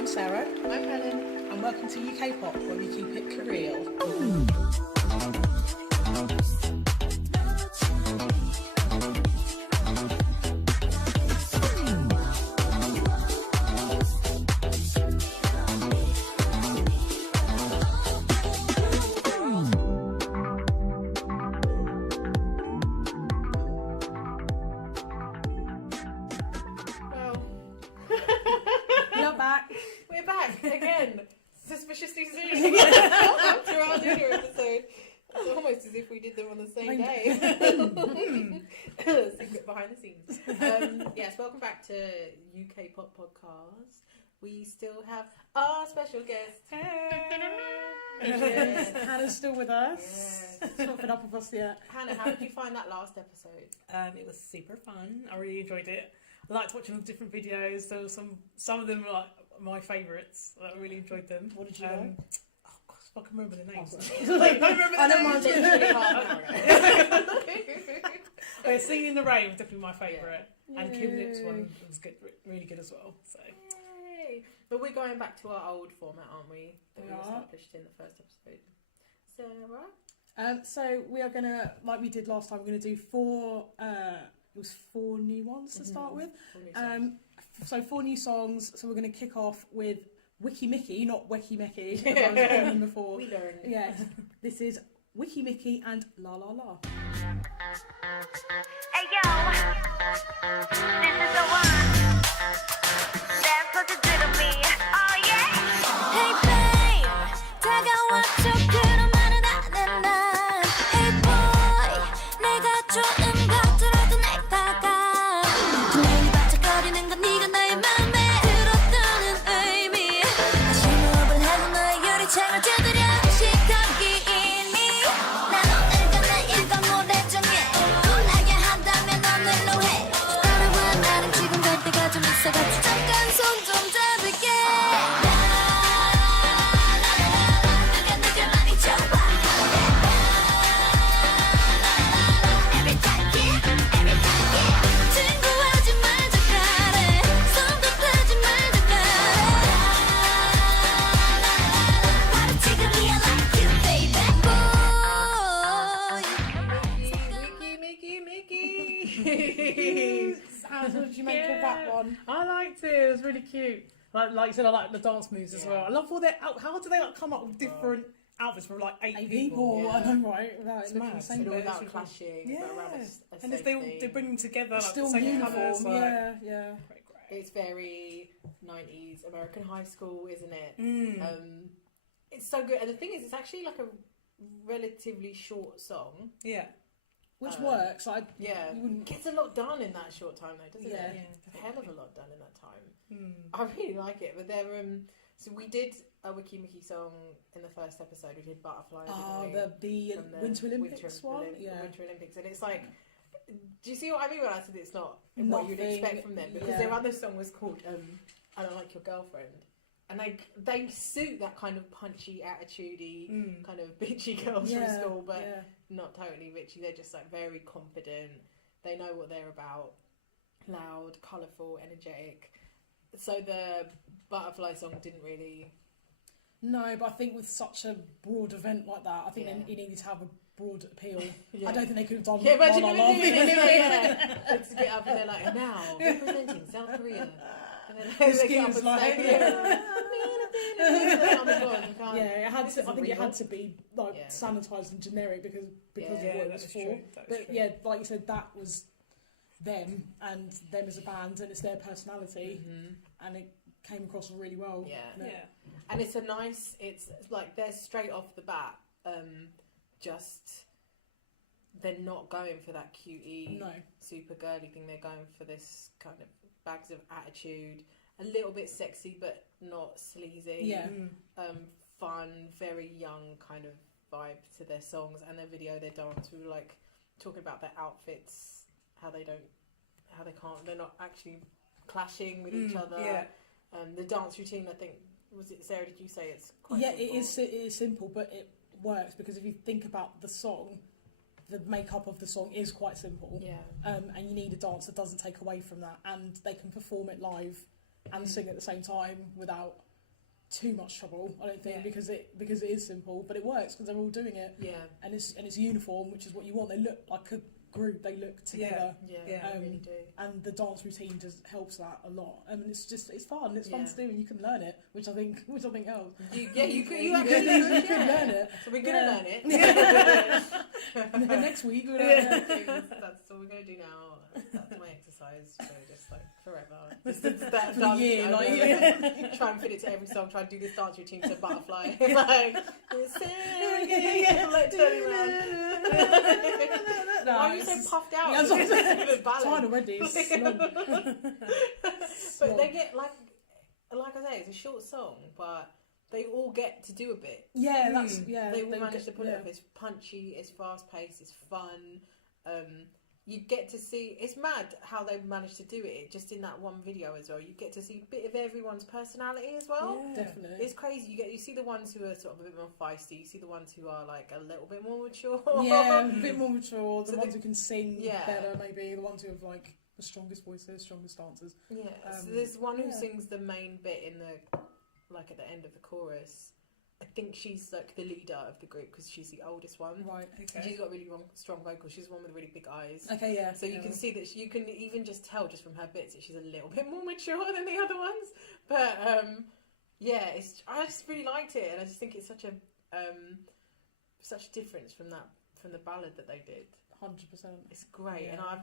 I'm Sarah. I'm Helen. And welcome to UKPOP, where we keep it real. We're back again. Suspiciously soon. Welcome to our dinner episode. It's almost as if we did them on the same day. Secret behind the scenes. Yes, welcome back to UKPOP podcast. We still have our special guest. Yes. Hannah's still with us. Yes. It's not been up with us yet. Hannah, how did you find that last episode? It was super fun. I really enjoyed it. I liked watching all the different videos. There was some of them were like my favourites. I really enjoyed them. What did you like? Oh gosh, if I can remember the names. I don't mind. Yeah, Singing in the Rain was definitely my favourite. Yeah. And Kim Lip's one was good, really good as well. So. Yay. But we're going back to our old format, aren't we? That we We are. established in the first episode. Sarah? So we are gonna, like we did last time, we're gonna do four new ones to start with. So 4 new songs. So we're going to kick off with Weki Meki, not Weki Meki, as I was calling them before. We learned. Yes, this is Weki Meki and La La La. Hey yo, this is the one. That's what you do to me. Oh yeah. Hey babe, 다가와줘 그런 말은 안 해 난. Hey boy, 내가 좋은 것들어도 내다가. 눈이 반짝거리는 건 네가 나의 맘에 들었다는 의미. 심호흡을 하고 너의 유리창을 두드려 시각이 이미. 난 오늘도 나의 노래 중에 골라야 한다면 오늘로 해. 따라와 나는 지금 갈 때가 좀 있어가지고 잠깐 손 좀 잡을게. 누가 누굴 많이 좋아. Every time, every time. 친구하지 말자 가래. 손도 펴지 말자 가래. 바로 지금이야 like you baby boy. Weki. How did you make of that one? I liked it. It was really cute. Like you said, I like the dance moves as well. I love all their. How do they like come up with different outfits for like 8 people? I know, right? Without It's it looking mad. the same. But But without it's clashing, Yeah. but around a And safe if they theme. bring them together, like Still the same uniform. colours, like, Yeah. great. It's very 90s American high school, isn't it? It's so good. And the thing is, it's actually like a relatively short song. Yeah. Which works. Yeah. You wouldn't. Gets a lot done in that short time, though, doesn't Yeah. it? A hell of a lot done in that time. I really like it. But they're so we did a Weki Meki song in the first episode. We did Butterfly. Oh, didn't we? the From the Winter Olympics one. The Winter Olympics, and it's like, do you see what I mean when I said it's not what Nothing, you'd expect from them? Because yeah. their other song was called "I Don't Like Your Girlfriend," and they suit that kind of punchy, attitudey, kind of bitchy girls from school, but not totally bitchy. They're just like very confident. They know what they're about. Loud, colourful, energetic. So the Butterfly song didn't really. No, but I think with such a broad event like that, I think Yeah. it needed to have a broad appeal. Yeah. I don't think they could have done Yeah, La imagine La if La. they did it, yeah. It's a bit up and they're like, now, representing South Korea. And then they get up and like, say, oh my God, you can't. Yeah, it had This to. I isn't think it real. had to be like Yeah. sanitised and generic because Yeah. of what Yeah, it that was is for. true. That is But true. yeah, like you said, that was them and them as a band, and it's their personality, and it came across really well. Yeah. Yeah. And it's it's like they're straight off the bat, just, they're not going for that cutie, No. super girly thing. They're going for this kind of bags of attitude, a little bit sexy, but not sleazy. Yeah. Fun, very young kind of vibe to their songs and their video, their dance. We were like talking about their outfits, how they're not actually clashing with each other. Yeah. The dance routine, I think, was it Sarah? Did you say it's quite Yeah, simple? it is simple, but it works because if you think about the song, the makeup of the song is quite simple. Yeah. And you need a dance that doesn't take away from that, and they can perform it live and sing at the same time without too much trouble. I don't think Yeah. because it is simple, but it works because they're all doing it. Yeah. And it's uniform, which is what you want. They look like a group. They look together. Yeah, they really do. And the dance routine just helps that a lot. I mean, it's fun. It's fun to do, and you can learn it, which I think helps. You could learn it. So we're gonna learn it. Next week, that's what we're gonna do now. That's my exercise. So just like forever. Just that for the year, like try and fit it to every song. Try and do this dance routine to Butterfly. Like, like turning around. Why are you so puffed out? Yeah, it's tired already. But they get like I say, it's a short song, but they all get to do a bit. Yeah, that's They all manage to put it up. It's punchy, it's fast paced, it's fun. You get to see. It's mad how they managed to do it just in that one video as well. You get to see a bit of everyone's personality as well. Yeah, definitely. It's crazy. You see the ones who are sort of a bit more feisty. You see the ones who are like a little bit more mature. Yeah, a bit more mature. The So ones who can sing better, maybe. The ones who have like the strongest voices, strongest dancers. Yeah. So there's one who sings the main bit in the at the end of the chorus. I think she's like the leader of the group because she's the oldest one. Right. And Okay. she's got really strong vocals. She's the one with really big eyes. Okay. Yeah. So you can see that you can even just tell just from her bits that she's a little bit more mature than the other ones. But I just really liked it, and I just think it's such a difference from the ballad that they did. 100%. It's great, Yeah. and I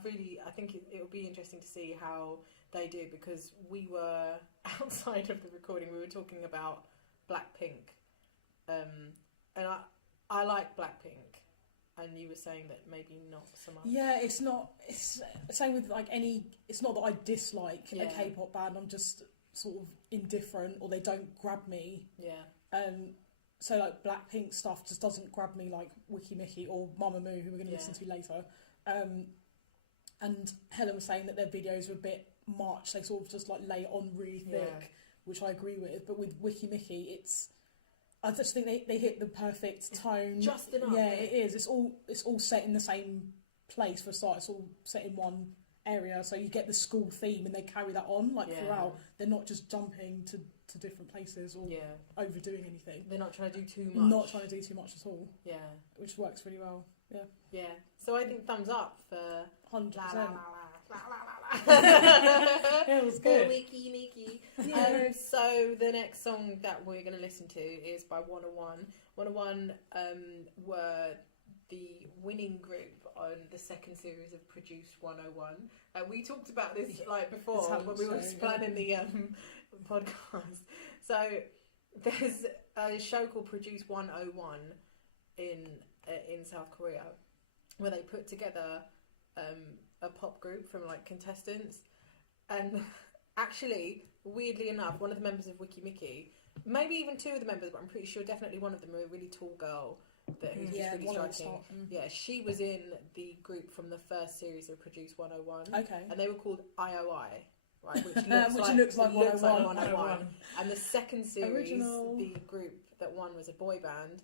think it'll be interesting to see how they do, because we were outside of the recording. We were talking about Blackpink, and I like Blackpink, and you were saying that maybe not so much. Yeah, it's not. It's same with like any. It's not that I dislike a K-pop band. I'm just sort of indifferent, or they don't grab me. Yeah. So like Blackpink stuff just doesn't grab me like Weki Meki or MAMAMOO, who we're going to listen to later. And Helen was saying that their videos were a bit much. They sort of just like lay it on really thick, which I agree with. But with Weki Meki, I just think they hit the perfect tone. Just enough. Yeah, it is. It's all set in the same place for a start. It's all set in one area, so you get the school theme and they carry that on throughout. They're not just jumping to different places or overdoing anything. They're not trying to do too much. Not trying to do too much at all. Yeah. Which works really well. Yeah. Yeah. So I think thumbs up for 100%. It was good. Weki Meki. So the next song that we're going to listen to is by 101. 101 were the winning group on the second series of Produce 101. We talked about this before when we were planning the podcast. So there's a show called Produce 101 in South Korea, where they put together a pop group from contestants, and actually, weirdly enough, one of the members of Weki Meki, maybe even two of the members, but I'm pretty sure definitely one of them, a really tall girl who's just really striking. Yeah, she was in the group from the first series of Produce 101. Okay. And they were called IOI. Right, which looks like 101. And the second series, Original. the group that won was a boy band,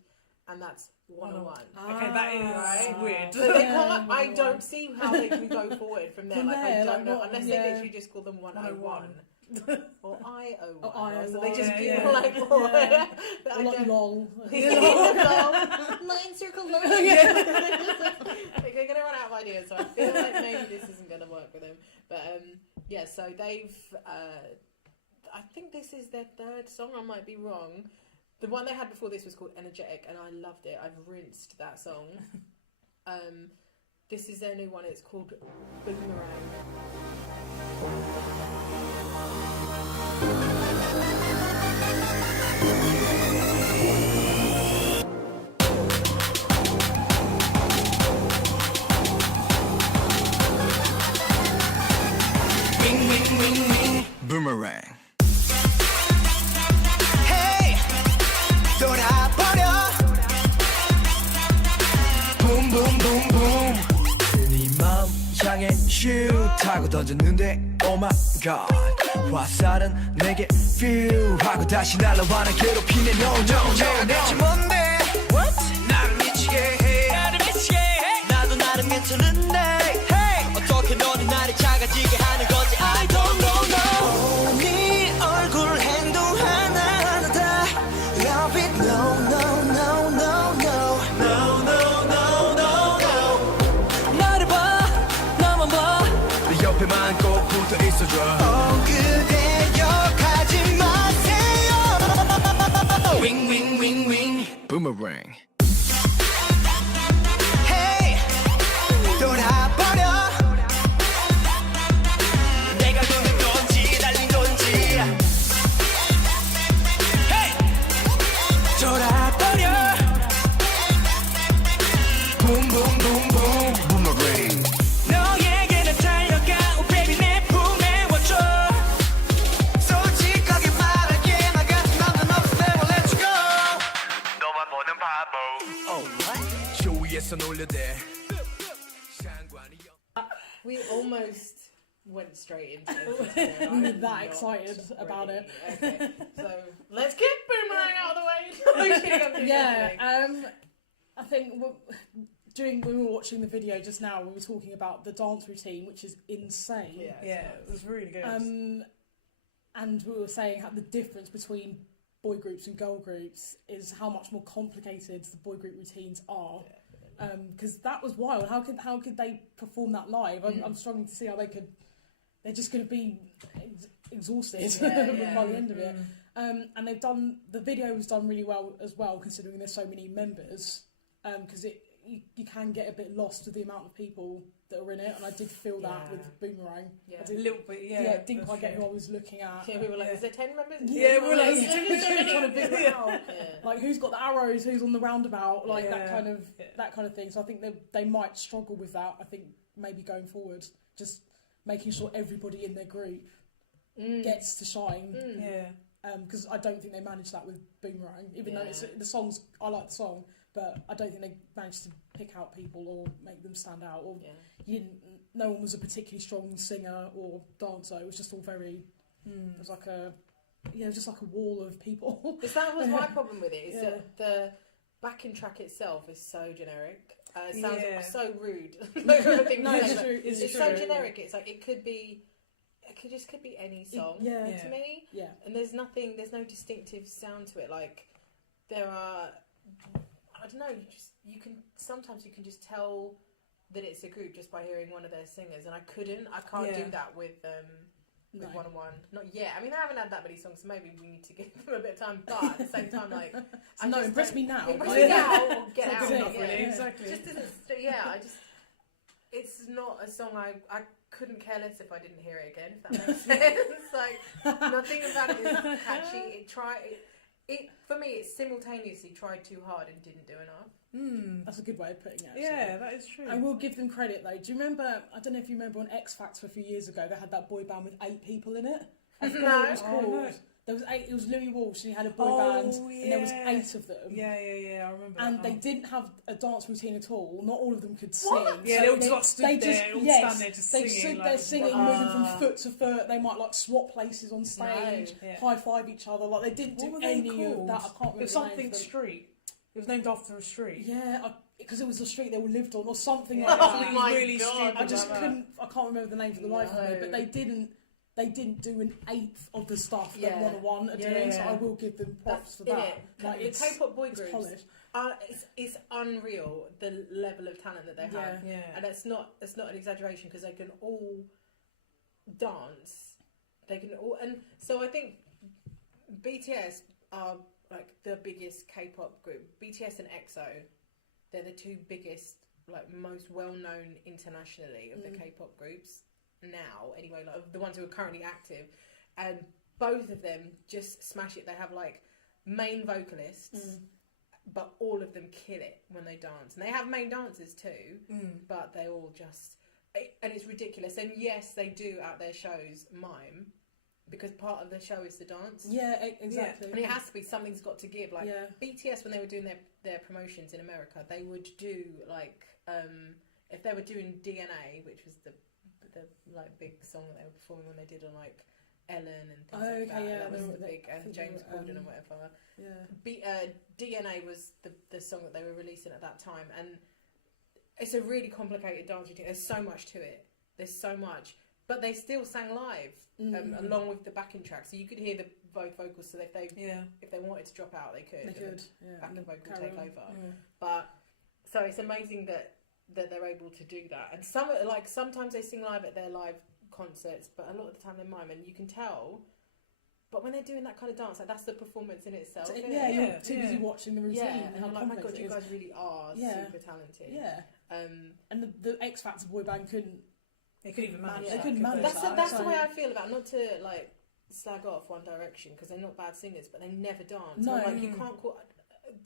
and that's 101. Okay, that is weird. So they can't, I don't see how they can go forward from there. I don't know, unless they literally just call them 101. Or I-O-Y. Or I-O-Y. So they just keep lol. Line circle line. They're going to run out of ideas, so I feel like maybe this isn't going to work with them. But so they've, I think this is their third song, I might be wrong. The one they had before this was called Energetic, and I loved it. I've rinsed that song. This is their new one. It's called Boomerang. Boomerang. Hey, 돌아버려. Boom, boom, boom, boom. 네 맘 향해 슛 하고 던졌는데 Oh my God. 화살은 내게 feel 하고 다시 날아와 날 괴롭히네 No, no, no. 내가 대체 뭔데? What? 나를 미치게 해. 나도 나름 괜찮은데. Hey, 어떻게 너는 나를 작아지게 하는 거지? I don't know. 네 얼굴 행동 하나하나 다 옆에만 꼭 붙어 있어줘 그대여 가지 마세요 Wing wing wing wing Boomerang Hey 돌아버려 내가 도는 건지 달린 건지 Hey 돌아버려 Boom boom boom boom Boomerang 너에게 난 달려가 Oh baby 내 품에 와줘 솔직하게 말할게 나 같은 남자는 없어 never let you go 너만 보는 바보 주위에서 놀려대 상관이 We almost went straight into it. We were that excited about it. Okay. So let's get Boomerang out of the way. I think when we were watching the video just now, we were talking about the dance routine, which is insane. Yeah, it was really good. And we were saying how the difference between boy groups and girl groups is how much more complicated the boy group routines are. Because that was wild. How could they perform that live? I'm struggling to see how they could. They're just going to be exhausted by the end of it. And the video was done really well as well, considering there's so many members. Because you can get a bit lost with the amount of people that are in it, and I did feel that with Boomerang. Yeah. I did, a little bit, didn't quite get who I was looking at. Yeah, we were like, is there 10 members? Yeah, we were like, trying to figure it out. Like who's got the arrows, who's on the roundabout, like that kind of thing. So I think they might struggle with that. I think maybe going forward, just making sure everybody in their group gets to shine. Because I don't think they managed that with Boomerang, even though the songs. I like the song, but I don't think they managed to pick out people or make them stand out. Or no one was a particularly strong singer or dancer. It was just all very. It was like just like a wall of people. That was my problem with it. Is that the backing track itself is so generic. It sounds so rude. It's true. It's so generic. It's like it could be any song to me. Yeah. And there's no distinctive sound to it. Like there are, I don't know. You can just tell that it's a group just by hearing one of their singers, and I can't do that with one-on-one. Not yet. I mean, I haven't had that many songs, so maybe we need to give them a bit of time. But at the same time, like, impress me now. Impress me now or get out. Exactly. Just doesn't. It's not a song I couldn't care less if I didn't hear it again. If that makes sense. Like nothing about it is catchy. It for me, it simultaneously tried too hard and didn't do enough. That's a good way of putting it. Actually. Yeah, that is true. I will give them credit though. Do you remember? I don't know if you remember on X Factor a few years ago. They had that boy band with 8 people in it. I forgot what it was called. No. There was 8. It was Louis Walsh, and he had a boy band, and there was 8 of them. Yeah, I remember. And they didn't have a dance routine at all. Not all of them could sing. What? Yeah, so they all just like stood there, stand there just they singing. stood like, there singing, moving from foot to foot. They might like swap places on stage, high five each other. Like they didn't do any of that. I can't remember. It was something street. It was named after a street. Yeah, because it was the street they all lived on, or something Yeah. like that. Oh my really God. stupid. I just like couldn't. I can't remember the name for the life of me. But they didn't do an 1/8 of the stuff that one-on-one are doing. So I will give them props for that. Like, the K-pop boy groups, polished. it's unreal the level of talent that they have. And it's not an exaggeration because they can all dance. They can all, and so I think BTS are like the biggest K-pop group. BTS and EXO, they're the 2 biggest, like most well-known internationally of the K-pop groups now. Anyway, like the ones who are currently active, and both of them just smash it. They have like main vocalists, but all of them kill it when they dance. And they have main dancers too, but they all just, and it's ridiculous. And yes, they do at their shows mime, because part of the show is the dance. Yeah, exactly. And it has to be, something's got to give. Like BTS, when they were doing their promotions in America, they would do like if they were doing DNA, which was the like big song that they were performing when they did on like Ellen and things like that. Yeah, that was the big James Corden and whatever. DNA was the song that they were releasing at that time, and it's a really complicated dance routine. There's so much to it. There's so much, but they still sang live along with the backing track, so you could hear both vocals. So if they wanted to drop out, they could. Backing vocal take over. But so it's amazing that they're able to do that. And sometimes they sing live at their live concerts, but a lot of the time they mime, and you can tell. But when they're doing that kind of dance, like that's the performance in itself. You're too busy watching the routine. Yeah, and how I'm like, my God, complex it you is. guys really are super talented. Yeah. And the X Factor boy band couldn't. They couldn't even manage. They couldn't manage That's the way I feel about, not to like slag off One Direction because they're not bad singers, but they never dance. No, like you can't call,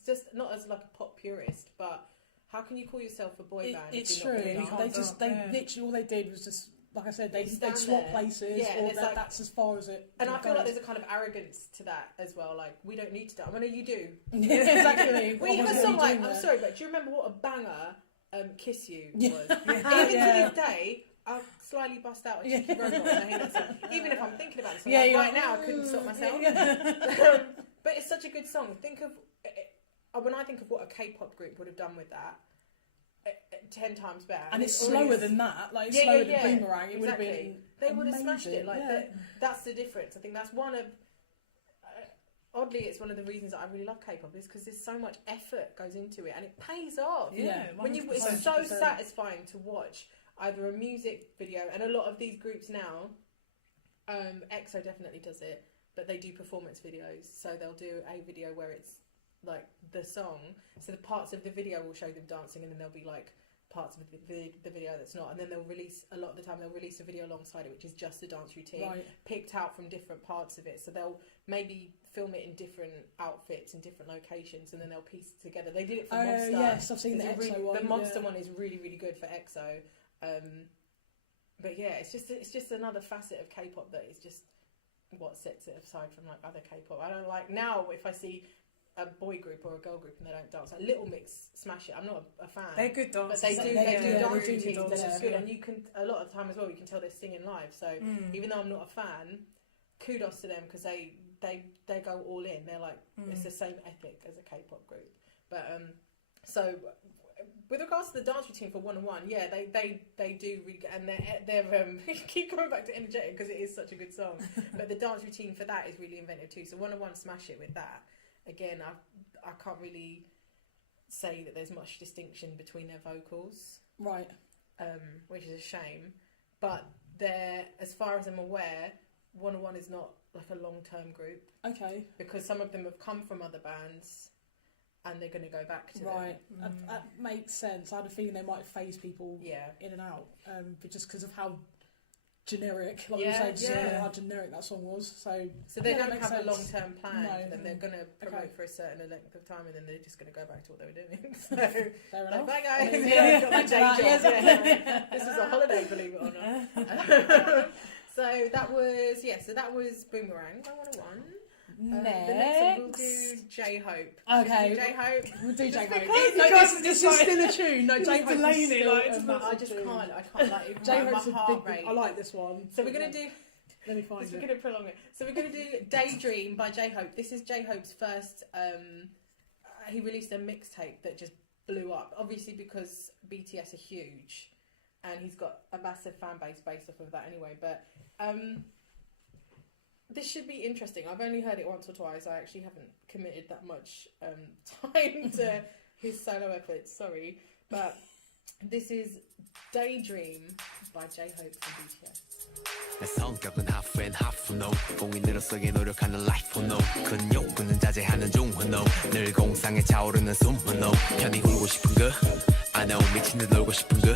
just not as like a pop purist, but how can you call yourself a boy band? It's if you're true. not good at They literally all they did was just, like I said, they stand swap there. places. Yeah, or it's like, that's as far as it. And I feel goes. like there's a kind of arrogance to that as well. Like we don't need to dance. I know you do. Exactly. We even song like, I'm sorry, but do you remember what a banger "Kiss You" was? Even to this day, I'll slyly bust out a cheeky robot when I hear that song. Even if I'm thinking about it, so like, right now I couldn't stop myself. But it's such a good song. Think of when I think of what a K-pop group would have done with that, 10 times better. And it's slower than that. Like it's slower than Boomerang. It would have been. They would have smashed it. Like yeah. that's the difference. I think that's one of. Oddly, it's one of the reasons that I really love K-pop is because there's so much effort goes into it and it pays off. Yeah, when you, it's so satisfying to watch either a music video, and a lot of these groups now, EXO definitely does it, but they do performance videos. So they'll do a video where it's like the song, so the parts of the video will show them dancing, and then there'll be like parts of the video that's not, and then they'll release, a lot of the time they'll release a video alongside it which is just a dance routine picked out from different parts of it, so they'll maybe film it in different outfits in different locations, and then they'll piece it together. They did it for Monster. Yes, I've seen the EXO one. The Monster one is really, really good for EXO. But yeah, it's just another facet of K-pop that is just what sets it aside from like other K-pop. I don't like, now if I see a boy group or a girl group and they don't dance, like Little Mix smash it. I'm not a fan. They're good dancers. But they do dance really routines that are good, yeah. and you can, a lot of the time as well, you can tell they're singing live. So even though I'm not a fan, kudos to them because they go all in. They're like, it's the same ethic as a K-pop group. But so with regards to the dance routine for 101, yeah, they do really good, and they're keep coming back to Energetic because it is such a good song. But the dance routine for that is really inventive too. So 101 smash it with that. Again, I can't really say that there's much distinction between their vocals, right? Which is a shame. But they're, as far as I'm aware, 101 is not like a long-term group. Okay. Because some of them have come from other bands, and they're going to go back to right. That makes sense. I had a feeling they might phase people in and out, but just because of how generic, like we were saying, how generic that song was. So they don't have a long-term plan. No. And they're going to promote for a certain length of time, and then they're just going to go back to what they were doing. So, fair enough. Bye guys. Got my day job. This is a holiday, believe it or not. So that was Boomerang by 101. The next one we'll do J-Hope. Okay. J-Hope. We'll do J-Hope. This is still a tune. No, J-Hope is still I just can't like it. J-Hope's my heart rate. I like this one. So we're going to do... Let me find it. We're going to prolong it. So we're going to do Daydream by J-Hope. This is J-Hope's first... he released a mixtape that just blew up. Obviously because BTS are huge. And he's got a massive fan base based off of that anyway. But... this should be interesting. I've only heard it once or twice. I actually haven't committed that much time to his solo efforts, sorry. But this is Daydream by J-Hope and BTS. 내 성격은 half and half no 공인으로서의 노력하는 life no 큰 욕구는 자제하는 중 no 늘 공상에 차오르는 숨 no 편히 울고 싶은 거 I know 미친 듯 놀고 싶은 거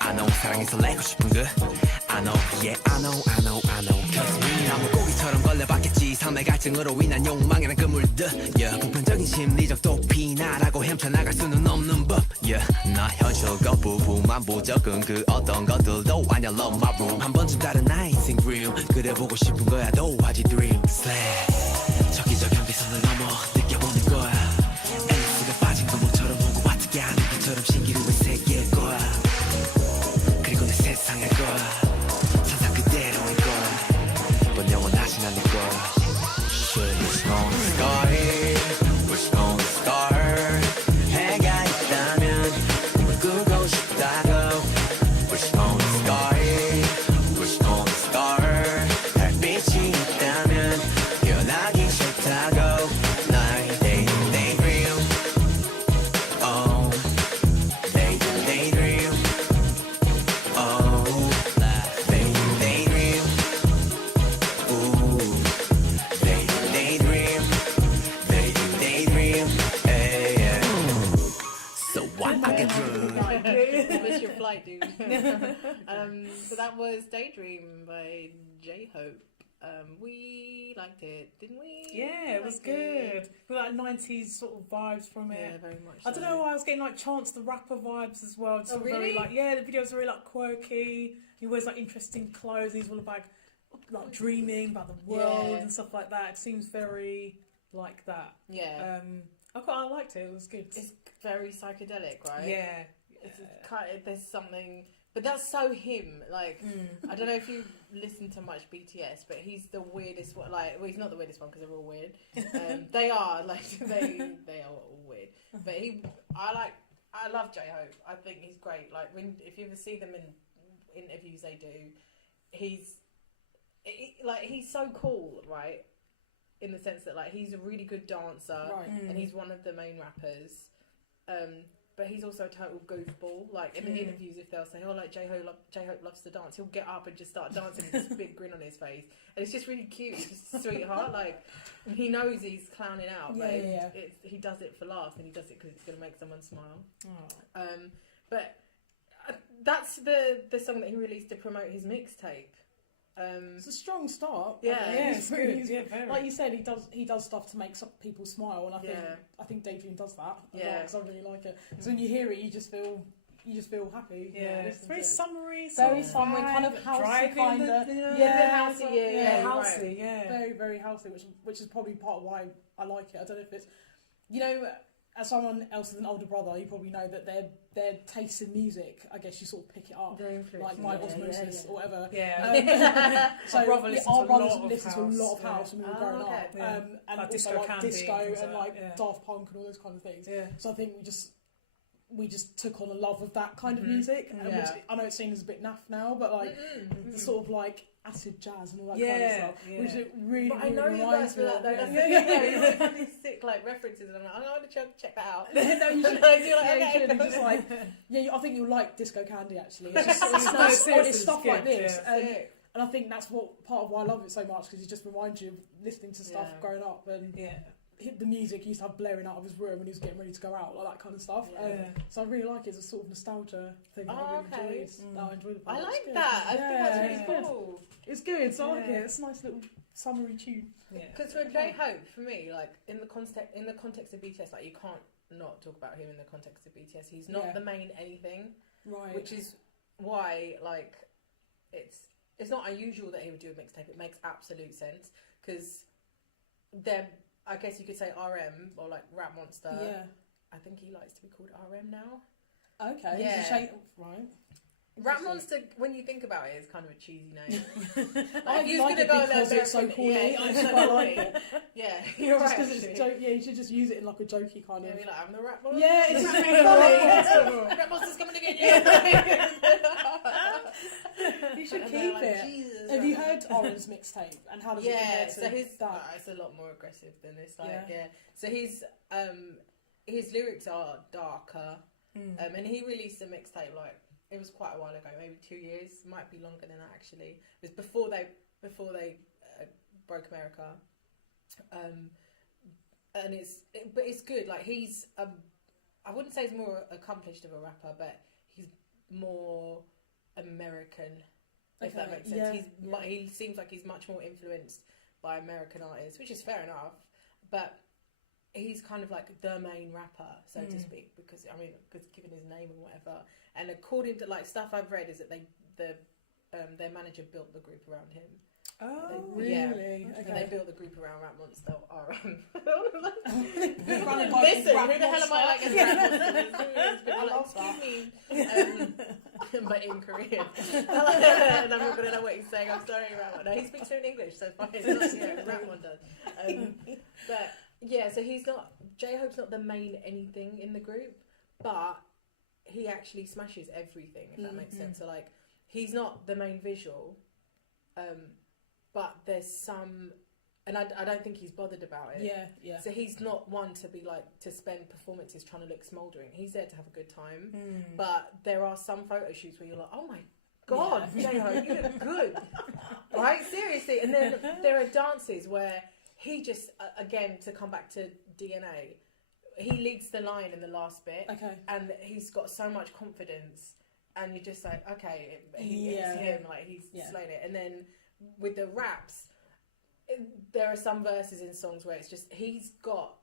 I know 사랑해서 내고 싶은 거 I know yeah I know I know I know Cause me 나 물고기처럼 걸려봤겠지 삶의 갈증으로 인한 욕망이란 그물들 yeah 보편적인 심리적 도피나라고 헤쳐나갈 수는 없는 법 yeah 나 현실 거부부만 부적은 그 어떤 것들도 아냐 love my room 한 번쯤 다른 I think real 그래 보고 싶은 거야 도화지 dream slay 저기저 경계선을 넘어 느껴보는 거야 앨리스가 빠진 거목처럼 오고 어떻게 하는 것처럼 신기루의 세계일 거야 그리고 내 세상일 거야 상상 그대로일 거야 넌 영원하진 않을 거야 Wishing on the sky Wishing on the star 해가 있다면 꿈을 꾸고 싶다고 Wishing on the sky Wishing on the star 달빛이 있다면 that was Daydream by J-Hope. We liked it, didn't we? Yeah, it was good. With like 90s sort of vibes from it. Yeah, very much. I don't know why I was getting like Chance the Rapper vibes as well. Just really? Very like, yeah, the videos are very like quirky. He wears like interesting clothes. He's all about like dreaming about the world and stuff like that. It seems very like that. Yeah. I liked it. It was good. It's very psychedelic, right? Yeah. It's kind of, there's something, but that's so him. Like, I don't know if you listen to much BTS, but he's the weirdest one. Like, well, he's not the weirdest one because they're all weird. They are like they are all weird. But I love J-Hope. I think he's great. Like if you ever see them in interviews they do, he's so cool, right? In the sense that like he's a really good dancer, Right. and he's one of the main rappers. But he's also a total goofball. Like in the interviews, if they'll say, "Oh, like J-Hope loves to dance," he'll get up and just start dancing with this big grin on his face, and it's just really cute. He's just a sweetheart. Like he knows he's clowning out, but he does it for laughs, and he does it because it's going to make someone smile. But that's the song that he released to promote his mixtape. It's a strong start. Yeah, it's good. Yeah, very. Like you said, he does stuff to make some people smile, and I think Daydream does that. Because I really like it. So when you hear it, you just feel happy. Yeah, it's very summery. Very summery, kind of housey, kind of. Housey. Yeah, very very housey, which is probably part of why I like it. I don't know if it's, as someone else with an older brother, you probably know that their taste in music, I guess you sort of pick it up, like my osmosis or whatever. Yeah. So our brother listens to a lot of house when we were growing up, and like also disco, like disco and like yeah. Daft Punk and all those kind of things. Yeah. So I think we just took on a love of that kind of music, and which I know it's seen as a bit naff now, but like the sort of like acid jazz and all that kind of stuff, which it really, but I know you reminds guys me for of. that though. That's like these sick like references, and I'm like, I'm going to check that out. No, you should. You should. It's just like, I think you'll like Disco Candy actually. It's just it's stuff like this, and I think that's what part of why I love it so much, because it just reminds you of listening to stuff growing up, and the music he used to have blaring out of his room when he was getting ready to go out, like that kind of stuff. So I really like it as a sort of nostalgia thing. I really enjoy the part. I like that. I think that's really cool. It's good. So I like it. It's a nice little summery tune. Because for J-Hope, for me, like in the context of BTS, like you can't not talk about him in the context of BTS. He's not the main anything, right? Which is why like it's not unusual that he would do a mixtape. It makes absolute sense because they're, I guess you could say RM or like Rap Monster. Yeah. I think he likes to be called RM now. Okay. Yeah. Right. Rap Monster, when you think about it, is kind of a cheesy name. I like it because it's so corny. I just quite like it. Yeah, you're just right. Because it's you should just use it in like a jokey kind of. Yeah, be like, I'm the Rap Monster. Yeah, it's just really funny. Rap Monster's coming to get you. You should keep it. Jesus, have you heard Oren's mixtape and how does it compare to so that? it's a lot more aggressive than this. So his lyrics are darker, and he released a mixtape like it was quite a while ago, maybe 2 years, might be longer than that actually. It was before they broke America, and it's good. Like he's I wouldn't say he's more accomplished of a rapper, but he's more American, if that makes sense. He seems like he's much more influenced by American artists, which is fair enough, but he's kind of like the main rapper, so to speak, because given his name and whatever. And according to like stuff I've read, is that their manager built the group around him. Oh, really? Yeah. Okay. And they built the group around Rap Monster. Listen, who the hell am I like as Rap Monster? I love that. But in Korean. And I'm not going to know what he's saying. I'm sorry, Rap Monster. No, he speaks fluent English, so fine. Rap Monster does. But yeah, so J-Hope's not the main anything in the group, but he actually smashes everything, if that makes sense. So like, he's not the main visual, but there's some, and I don't think he's bothered about it. Yeah. So he's not one to be like, to spend performances trying to look smouldering. He's there to have a good time. But there are some photo shoots where you're like, oh my God, J-Hope, you look good. Right? Seriously. And then there are dances where he just, again, to come back to DNA, he leads the line in the last bit. Okay. And he's got so much confidence and you're just like, okay, it's him, like he's slaying it. And then with the raps, there are some verses in songs where it's just he's got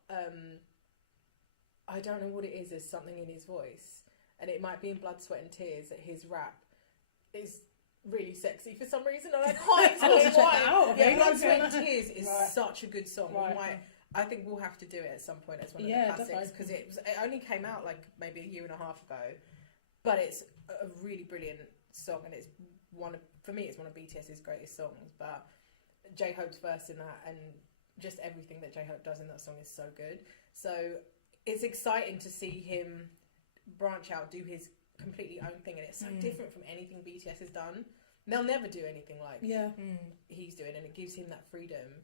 I don't know what it is. There's something in his voice, and it might be in Blood, Sweat and Tears that his rap is really sexy for some reason, and I can't explain why. Blood, Sweat and Tears is such a good song. I think we'll have to do it at some point as one of the classics, because it only came out like maybe a year and a half ago, but it's a really brilliant song, and it's for me it's one of BTS's greatest songs. But J-Hope's verse in that, and just everything that J-Hope does in that song is so good. So it's exciting to see him branch out, do his completely own thing, and it's so different from anything BTS has done. They'll never do anything like he's doing, and it gives him that freedom.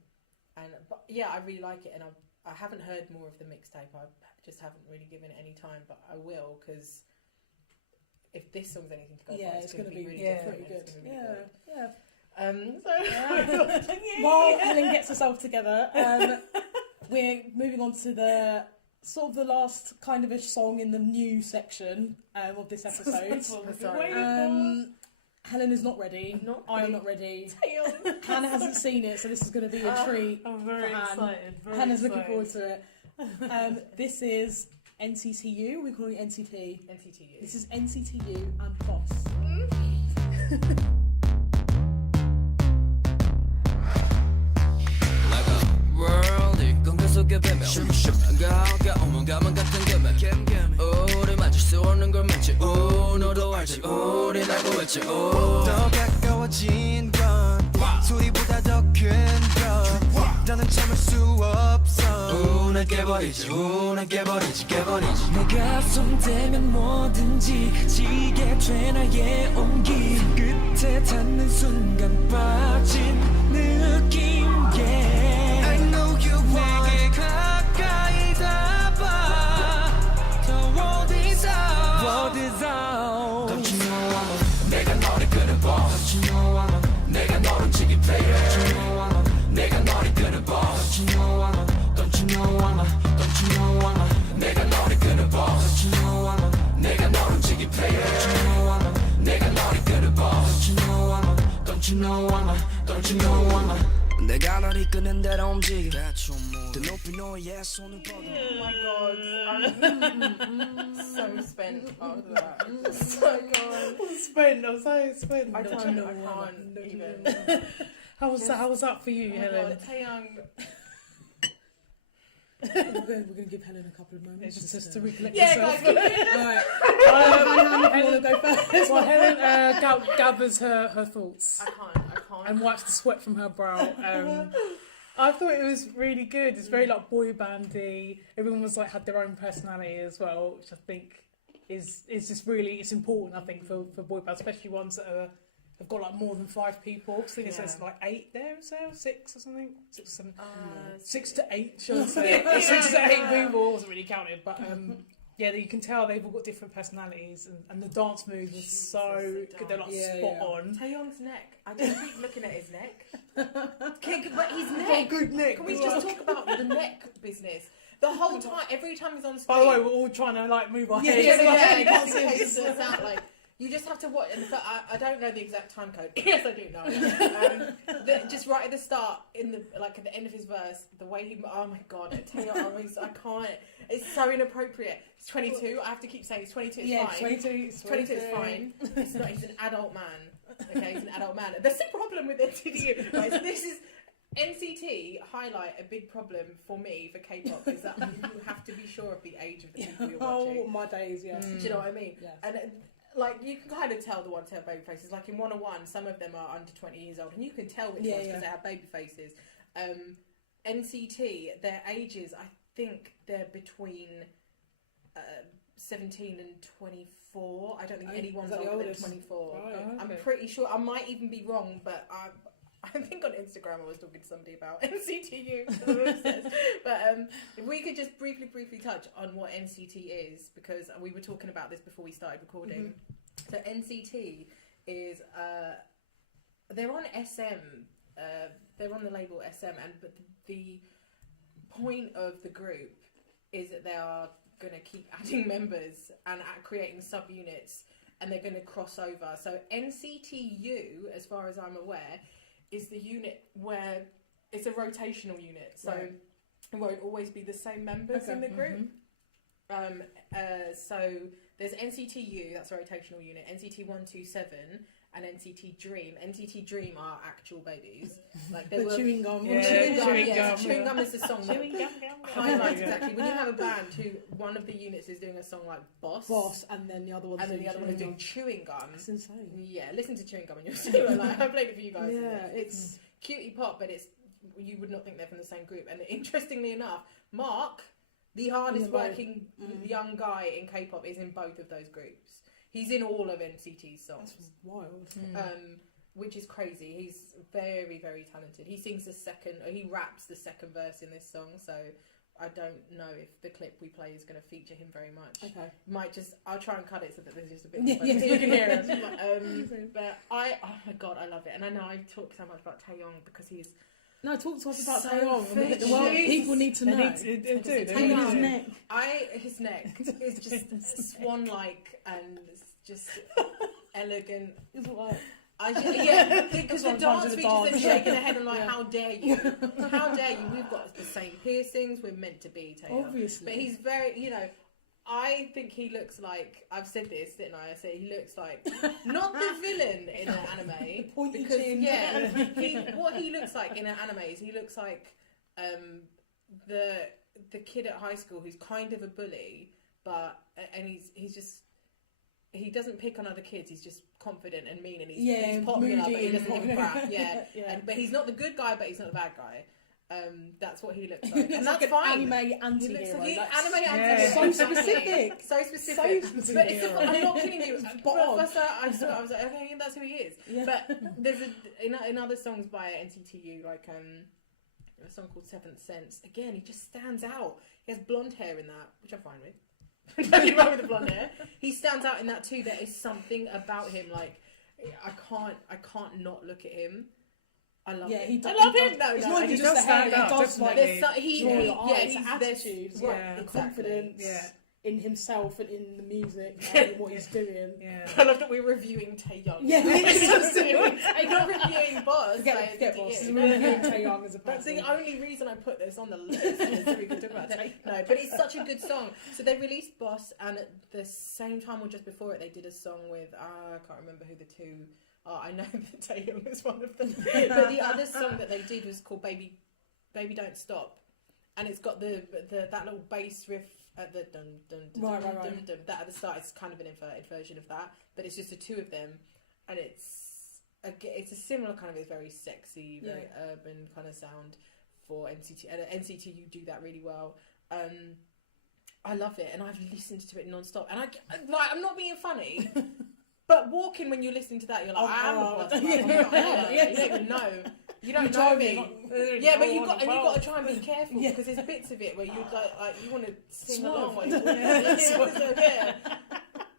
But I really like it, and I haven't heard more of the mixtape. I just haven't really given it any time, but I will, because if this song's anything to go by, it's going to be really different. Pretty good. While Helen gets herself together, we're moving on to the sort of the last kind of a song in the new section of this episode. Helen is not ready. I am not ready. Hannah hasn't seen it, so this is going to be a treat. I'm very excited. Hannah's looking forward to it. This is NCT U. We're calling it NCT. NCT U. This is NCT U and Boss. 속에 배며 가오가 오면 가만 같은 gem에 우리 맞을 수 없는 걸 믿지 너도 알지 우린 알고 있지 더 가까워진 건 소리보다 더 큰 건 너는 참을 수 없어 깨버리지 깨버리지 내가 손대면 뭐든지 지게 돼 나의 온기 끝에 닿는 순간 빠진 느낌 I know you want 가까이 다봐 더 어디서 Don't you know I'm 내가 너를 끌어봐 Don't you know I'm 내가 너를 움직인 player Don't you know I'm 내가 너를 끌어봐 Don't you know I'm Don't you know I'm Don't you know I'm 내가 너를 끌어봐 Don't you know I'm 내가 너를 움직인 player Don't you know I'm 내가 너를 끌어봐 Don't you know I'm Don't you know I'm Don't you know I'm 내가 널 이끄는 대로 움직여 더 높이 너의 손을 뻗어 Oh my god, I'm so spent after that. So good. I'm so spent. I can't even. How was that for you, Helen? Taeyang. We're going to give Helen a couple of moments just to recollect herself. Alright. I want to go first. Well, Helen gathers her thoughts. I can't. And wipes the sweat from her brow. I thought it was really good. It's very like boy bandy. Everyone was like had their own personality as well, which I think is just really it's important. I think for boy bands, especially ones that have got like more than 5 people. I think it says like 8 there, so 6 or something, 6 or 7, 6 to 8. Should I say 6 to 8 people? I wasn't really counted, but yeah, you can tell they've all got different personalities, and the dance moves are so good. They're like spot on. Taeyong's neck. I just keep looking at his neck. But his neck. Good neck. Can we just talk about the neck business? The whole time, every time he's on stage. By the way, we're all trying to like move our heads. You can't see it out like. You just have to watch, and so I don't know the exact time code. Yes, I do know. Just right at the start, at the end of his verse, the way he, oh my god, I can't. It's so inappropriate. He's 22. I have to keep saying he's 22. It's fine. 22 is fine. It's not. He's an adult man. Okay, he's an adult man. That's the problem with NCT. Right, so this is. NCT highlight a big problem for me for K-pop is that you have to be sure of the age of the people you're watching. Oh my days, yeah. Do you know what I mean? Yes. And like you can kind of tell the ones who have baby faces. Like in 101, some of them are under 20 years old, and you can tell which ones because they have baby faces. NCT, their ages, I think they're between 17 and 24. I don't think anyone's older than 24. Right, I'm pretty sure. I might even be wrong, but I think on Instagram I was talking to somebody about NCT U. But if we could just briefly touch on what NCT is, because we were talking about this before we started recording. So NCT is they're on SM. They're on the label SM, but the point of the group is that they are going to keep adding members and creating subunits and they're going to cross over. So NCT U, as far as I'm aware, is the unit where it's a rotational unit. So it won't always be the same members in the group. So there's NCT U, that's a rotational unit, NCT 127 and NCT Dream. NCT Dream are actual babies. Like they were chewing gum. Chewing gum is the song that highlights exactly when you have a band who one of the units is doing a song like Boss, and then the other one is doing chewing gum. It's insane. Yeah, listen to Chewing Gum and you'll see it. Like I played it for you guys. Yeah, it's cutie pop, but it's you would not think they're from the same group. And interestingly enough, Mark, the hardest working young guy in K-pop, is in both of those groups. He's in all of NCT's songs. That's wild. Which is crazy. He's very, very talented. He sings he raps the second verse in this song, so I don't know if the clip we play is going to feature him very much. Okay. I'll try and cut it so that there's just a bit so you can hear him. But oh my god, I love it. And I know I talk so much about Taeyong because he's... No, talk to us about So Taeyong. Well, people need to know. Taeyong's neck. His neck is just swan-like and just elegant. Is it like... because the dance features them shaking their head and like, how dare you? How dare you? We've got the same piercings. We're meant to be Taeyong. Obviously. But he's very, I think he looks like, I've said this, didn't I? I said he looks like, not the villain in an anime. Pointy chin. What he looks like in an anime is he looks like the kid at high school who's kind of a bully, and he's just, he doesn't pick on other kids. He's just confident and mean, and he's popular, but he doesn't give a crap. But he's not the good guy, but he's not the bad guy. That's what he looks like, and that's like fine. An anime anti-hero. Anime anti-hero. So specific. So specific. But I'm not kidding you. But at first I was like, okay, that's who he is. Yeah. But there's in other songs by NCT U, like a song called Seventh Sense. Again, he just stands out. He has blonde hair in that, which I'm fine with. Don't get wrong with the blonde hair. He stands out in that too. There is something about him. Like I can't not look at him. I love him. I love him. No, it's not even just the hair. It does like he's attitude, confidence in himself and in the music and what he's doing. Yeah. I love that we're reviewing Taeyong. Yeah, I'm not reviewing Boss. Forget Boss. We're reviewing Taeyong as a person. That's the only reason I put this on the list, so we could talk about Taeyong. No, but it's such a good song. So they released Boss, and at the same time or just before it, they did a song with I can't remember who the two. I know that Taeyong was one of them. But the other song that they did was called Baby Don't Stop, and it's got that little bass riff at the dun dun dun dun dun. That at the start is kind of an inverted version of that, but it's just the two of them, and it's a similar kind of, it's very sexy, very urban kind of sound for NCT, and NCT U do that really well. I love it, and I've listened to it non-stop, and I'm not being funny. But walking when you're listening to that, you're like, I am the boss. You don't even know. You don't know me. Yeah, but you've got to try and be careful because there's bits of it where you like you want to sing along. Or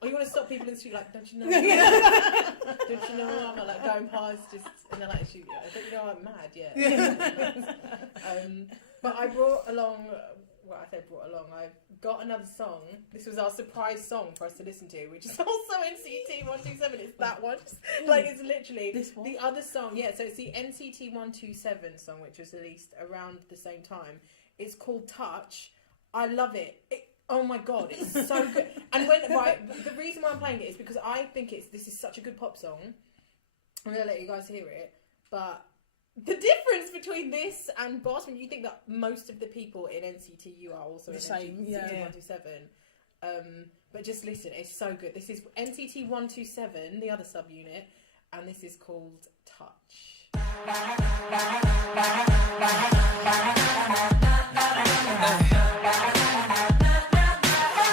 you want to stop people in the street like, don't you know? Don't you know? I'm like going past and they're like, shoot, don't you know I'm mad? Yeah. But I brought along. Well, I said brought along. I've got another song. This was our surprise song for us to listen to, which is also NCT 127. It's that one. Like, it's literally this one? The other song. Yeah, so it's the NCT 127 song, which was released around the same time. It's called Touch. I love it. Oh my god, it's so good. And the reason why I'm playing it is because I think this is such a good pop song. I'm gonna let you guys hear it, but the difference between this and Boss, when you think that most of the people in NCT U are also in NCT 127, but just listen, it's so good. This is NCT 127, the other subunit, and this is called Touch.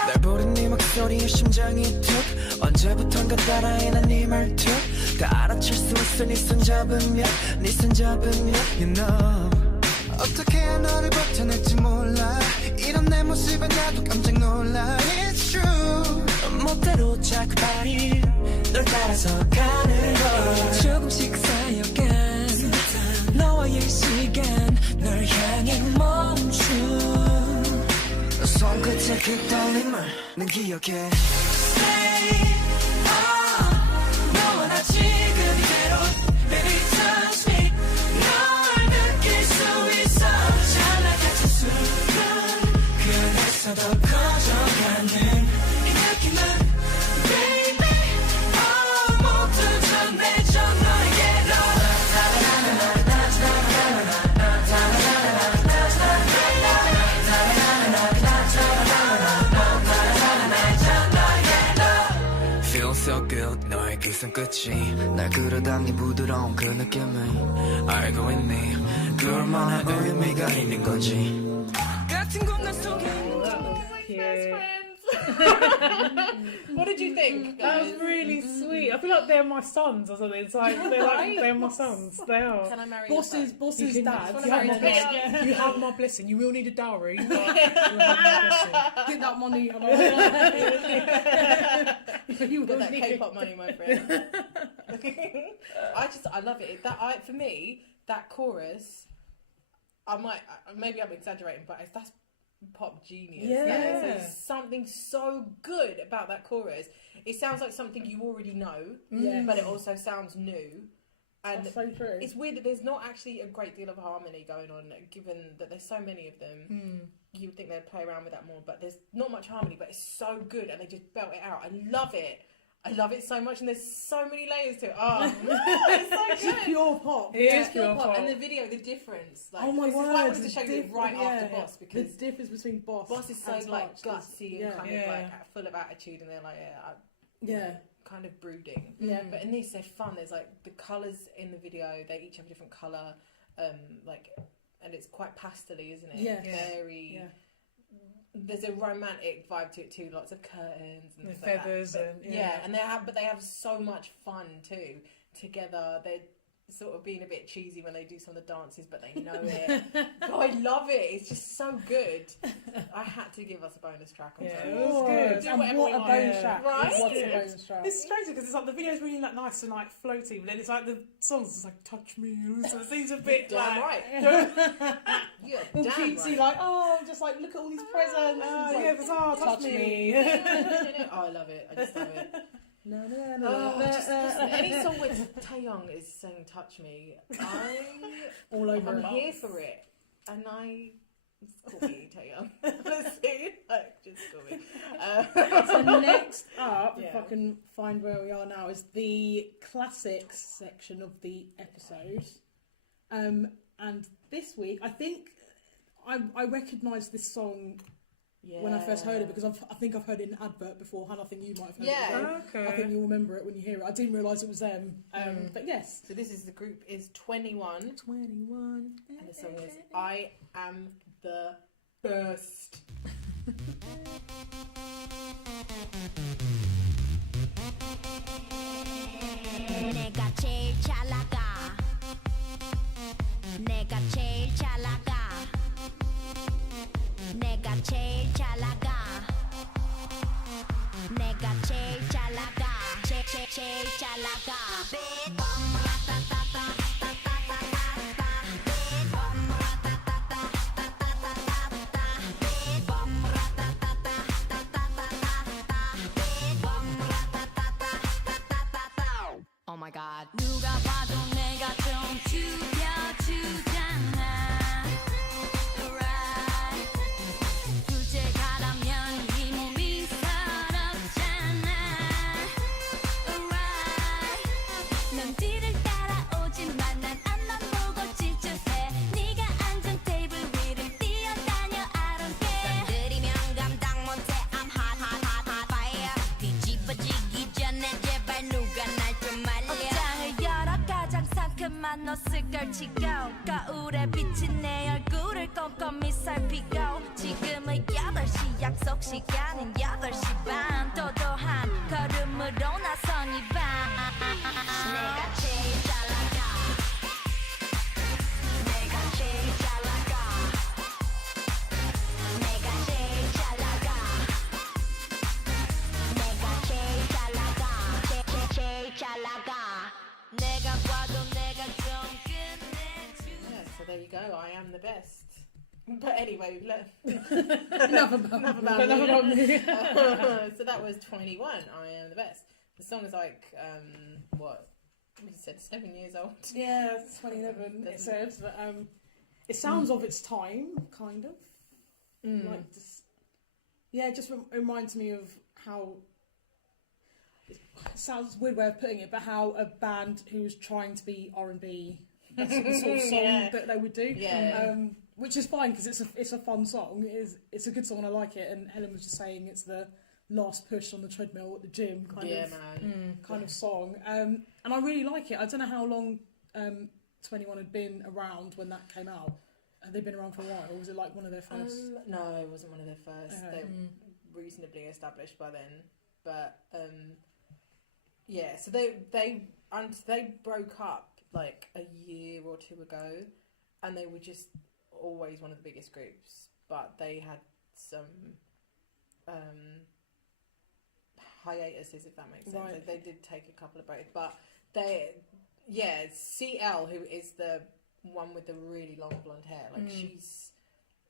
날 부른 네 목소리에 심장이 툭 언제부턴가 따라해 난 네 말투 다 알아챌 수 있어 네 손 잡으면 You know 어떻게 해야 너를 버텨낼지 몰라 이런 내 모습에 나도 깜짝 놀라 It's true 멋대로 자꾸 발이 널 따라서 가는 걸 조금씩 쌓여간 너와의 시간 널 향해 멈춘 손끝에 그 떨림을 난 기억해 Stay 지금 이대로 Baby touch me 널 느낄 수 있어 찰나 같은 순간 그래서 더 커져가는 이 느낌은 Baby 모두 전해줘 너에게로 Feel so good 너의 기선 끝이 날 끌어당긴 부드러운 그 느낌을 알고 있니 그 얼마나 의미가 있는 건지 같은 공간 속에 Yeah. What did you think? That was really sweet. I feel like they're my sons or something. It's like they're my sons. They are. Can I marry your Boss's son? dad. You have, my blessing. Yeah. You have my blessing. You will need a dowry. But you have my blessing. Get that money. You Got will that need K-pop money, my friend. I love it. For me, that chorus, maybe I'm exaggerating, but that's pop genius. Yeah. There's something so good about that chorus. It sounds like something you already know, but it also sounds new. And That's so true. it's weird that there's not actually a great deal of harmony going on, given that there's so many of them. You would think they'd play around with that more, but there's not much harmony, but it's so good, and they just belt it out. I love it. I love it so much, and there's so many layers to it. Oh, it's so It's good. pure pop. It is pure pop. And the video, the difference. Like, Oh my this word! is why I wanted to show you the right diff- after yeah, Boss, because the difference between Boss. Boss is so and like Touch is- gutsy and kind of like full of attitude, and they're like kind of brooding. Yeah. But in this, they're fun. There's like the colours in the video. They each have a different colour, and it's quite pastel-y, isn't it? Yes. Very. Yeah. There's a romantic vibe to it too. Lots of curtains and The things like that. feathers But, and they have so much fun too together. They're sort of being a bit cheesy when they do some of the dances, but they know it. Oh, I love it. It's just so good. I had to give us a bonus track. Yeah, Sorry. it was good. Do And whatever what we a want. bonus track! Right? What a Yeah. bonus track! It's strange because it's like the video's really like nice and like floaty, but then it's like the songs is like touch me, so it seems a bit Damn like right. Yeah, All damn cutesy, right. like, oh, just like look at all these presents. oh, It's yeah, like, bizarre, touch me. Oh, I love it. I just love it. no, no, no, Oh, just any song with Taeyong is saying "Touch Me," all over I'm it. here for it, and just call me Taeyong. Honestly, like, just call me. So next up, Yeah. if I can find where we are now, is the classics section of the episode. And this week, I think I recognised this song when I first heard it, because I think I've heard it in an advert before, and I think you might have heard it Yeah. before. Okay. I think you'll remember it when you hear it. I didn't realise it was them. But yes. So this is the group is 21, 21. and the song is "I Am the Best." 내가 제일 잘 나가 내가 제일 잘 나가 내가 제일 잘 나가 내가 제일 잘 나가 제일 잘 나가 Oh my god. 누가 봐도 내가 좀 죽여주잖아. Right. 둘째 가라면 이 몸이 서럽잖아. Right. 넌 뒤를 따라오지만 난 앞만 보고 질주해. 네가 앉은 테이블 위를 뛰어다녀 I don't care. 건드리면 감당 못해 I'm hot fire. 뒤집어지기 전에 제발 누가 날 좀 말려. 옷장을 열어 가장 상큼한 옷을 걸치고 거울에 비친 내 얼굴을 꼼꼼히 살피고 지금은 8시 약속 시간은 8시 반 도도한 걸음으로 나선 이 밤 내가 제일 잘 나가 내가 제일 잘 나가 내가 제일 잘 나가 내가 제일 잘 나가 제일 잘 나가 내가 봐도 내가 좀 끝내주 Yeah, so there you go. I am the best. But anyway, Enough about me. so that was 21. I am the best. The song is like We said 7 years old. Yeah, 2011. It says, but it sounds of its time, kind of. Like just, yeah, it just reminds me of how. It sounds a weird way of putting it, but how a band who was trying to be R&B, that's the sort of song that they would do. Yeah. Which is fine because it's a fun song. It's a good song and I like it. And Helen was just saying it's the last push on the treadmill at the gym kind of song. And I really like it. I don't know how long 21 had been around when that came out. Have they been around for a while, or was it like one of their first? No, it wasn't one of their first. They're reasonably established by then, but yeah. So they broke up like a year or two ago, and they were just always one of the biggest groups. But they had some hiatuses, if that makes sense. Right. They did take a couple of breaks, but CL, who is the one with the really long blonde hair, like she's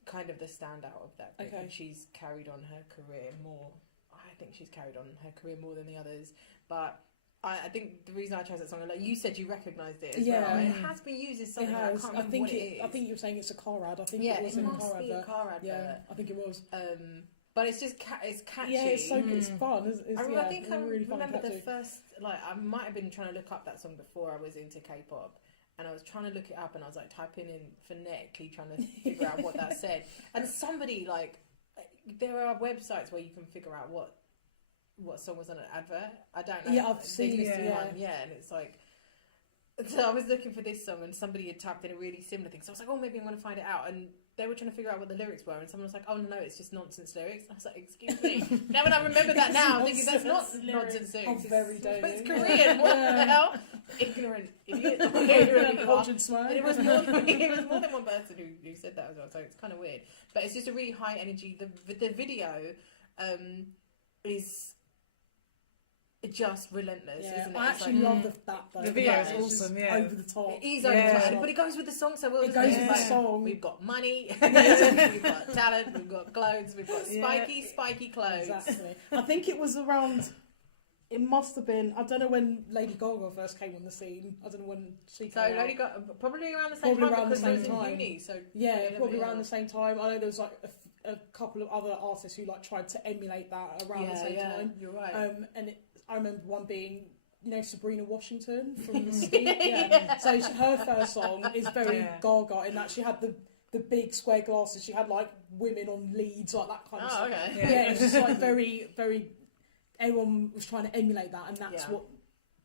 kind of the standout of that group, and she's carried on her career more. I think she's carried on her career more than the others, but I think the reason I chose that song, like you said, you recognised it as well. It has been used as something. I can't remember what it is. I think you were saying it's a car ad. I think it was it in must a car be advert. a car advert. Yeah, I think it was. But it's just it's catchy. Yeah, it's so good. It's fun. I think I really remember the first, like, I might have been trying to look up that song before I was into K-pop, and I was trying to look it up, and I was like typing in phonetically trying to figure out what that said. And somebody, like, there are websites where you can figure out what song was on an advert. I don't know. Yeah, I've seen it. And it's like. So I was looking for this song, and somebody had typed in a really similar thing. So I was like, oh, maybe I'm going to find it out. And they were trying to figure out what the lyrics were, and someone was like, oh, no, it's just nonsense lyrics. And I was like, excuse me. Now when I remember that now, I'm thinking that's not nonsense lyrics. It's Korean. What the hell? Ignorant idiot. It was more than one person who said that as well, so it's kind of weird. But it's just a really high energy. The video is just relentless, isn't it? I actually love that though. The video is awesome, over the top. It is over the top, but it goes with the song so well. It goes with the song. We've got money, we've got talent, we've got clothes, we've got spiky clothes. Exactly. I think it was around. It must have been. I don't know when Lady Gaga first came on the scene. I don't know when she came out. Lady Gaga probably around the same time because I was in uni. So probably around the same time. I know there was like a couple of other artists who like tried to emulate that around the same time. You're right. And I remember one being, Sabrina Washington from the Steam. So her first song is very Gaga in that she had the big square glasses. She had like women on leads, like that kind of stuff. Okay. Yeah, it was just like very, very. Everyone was trying to emulate that, and that's what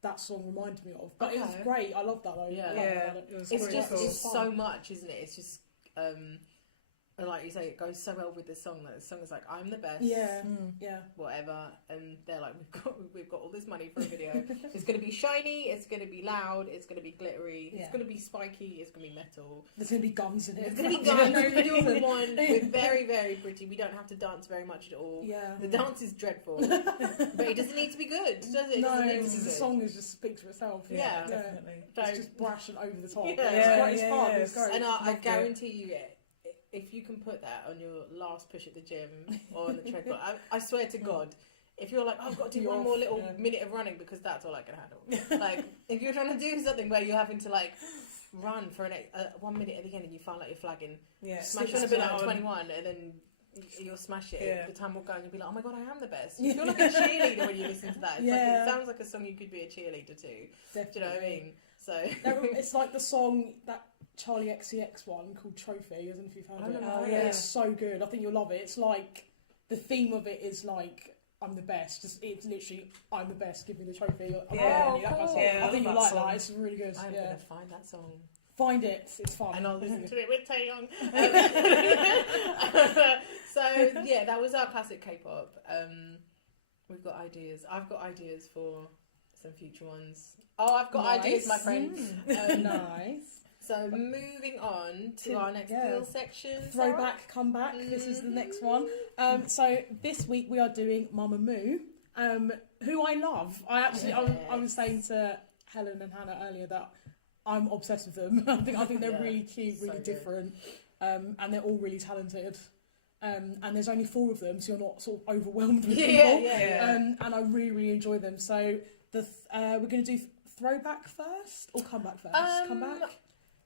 that song reminded me of. But it was great. I love that though. It's so much, isn't it? It's just. And like you say, it goes so well with the song. That the song is like, "I'm the best." Whatever, and they're like, "We've got all this money for a video. It's going to be shiny. It's going to be loud. It's going to be glittery. It's going to be spiky. It's going to be metal. There's going to be guns in it. There's going to be guns. We're doing one. We're very, very pretty. We don't have to dance very much at all. Yeah, the dance is dreadful, but it doesn't need to be good, does it? The song is just speaks for itself. Yeah, definitely. It's just brash and over the top. It's fun. It's great. And I guarantee you if you can put that on your last push at the gym or on the treadmill, I swear to God, if you're like, I've got to do one more little minute of running because that's all I can handle. Like, if you're trying to do something where you're having to like run for 1 minute at the end and you find like you're flagging, smash on a bit like 21 and then you'll smash it. The time will go and you'll be like, oh my God, I am the best. You feel like a cheerleader when you listen to that. It's like, it sounds like a song you could be a cheerleader to. Definitely. Do you know what I mean? So it's like the song that Charlie XCX one called Trophy. I don't know if you've heard it. It's so good. I think you'll love it. It's like the theme of it is like I'm the best. It's literally I'm the best. Give me the trophy. Cool. I think you'll like that. It's really good. I'm gonna find that song. Find it. It's fun. And I'll listen to it with Taeyong. So yeah, that was our classic K-pop. We've got ideas. I've got ideas for some future ones. Oh, I've got ideas, my friend. Nice. So moving on to our next little section. Throwback, comeback. This is the next one. So this week we are doing MAMAMOO, who I love. I was saying to Helen and Hannah earlier that I'm obsessed with them. I think they're really cute, really different, and they're all really talented. And there's only 4 of them, so you're not sort of overwhelmed with people. And I really, really enjoy them. So we're going to do throwback first or comeback first? Comeback.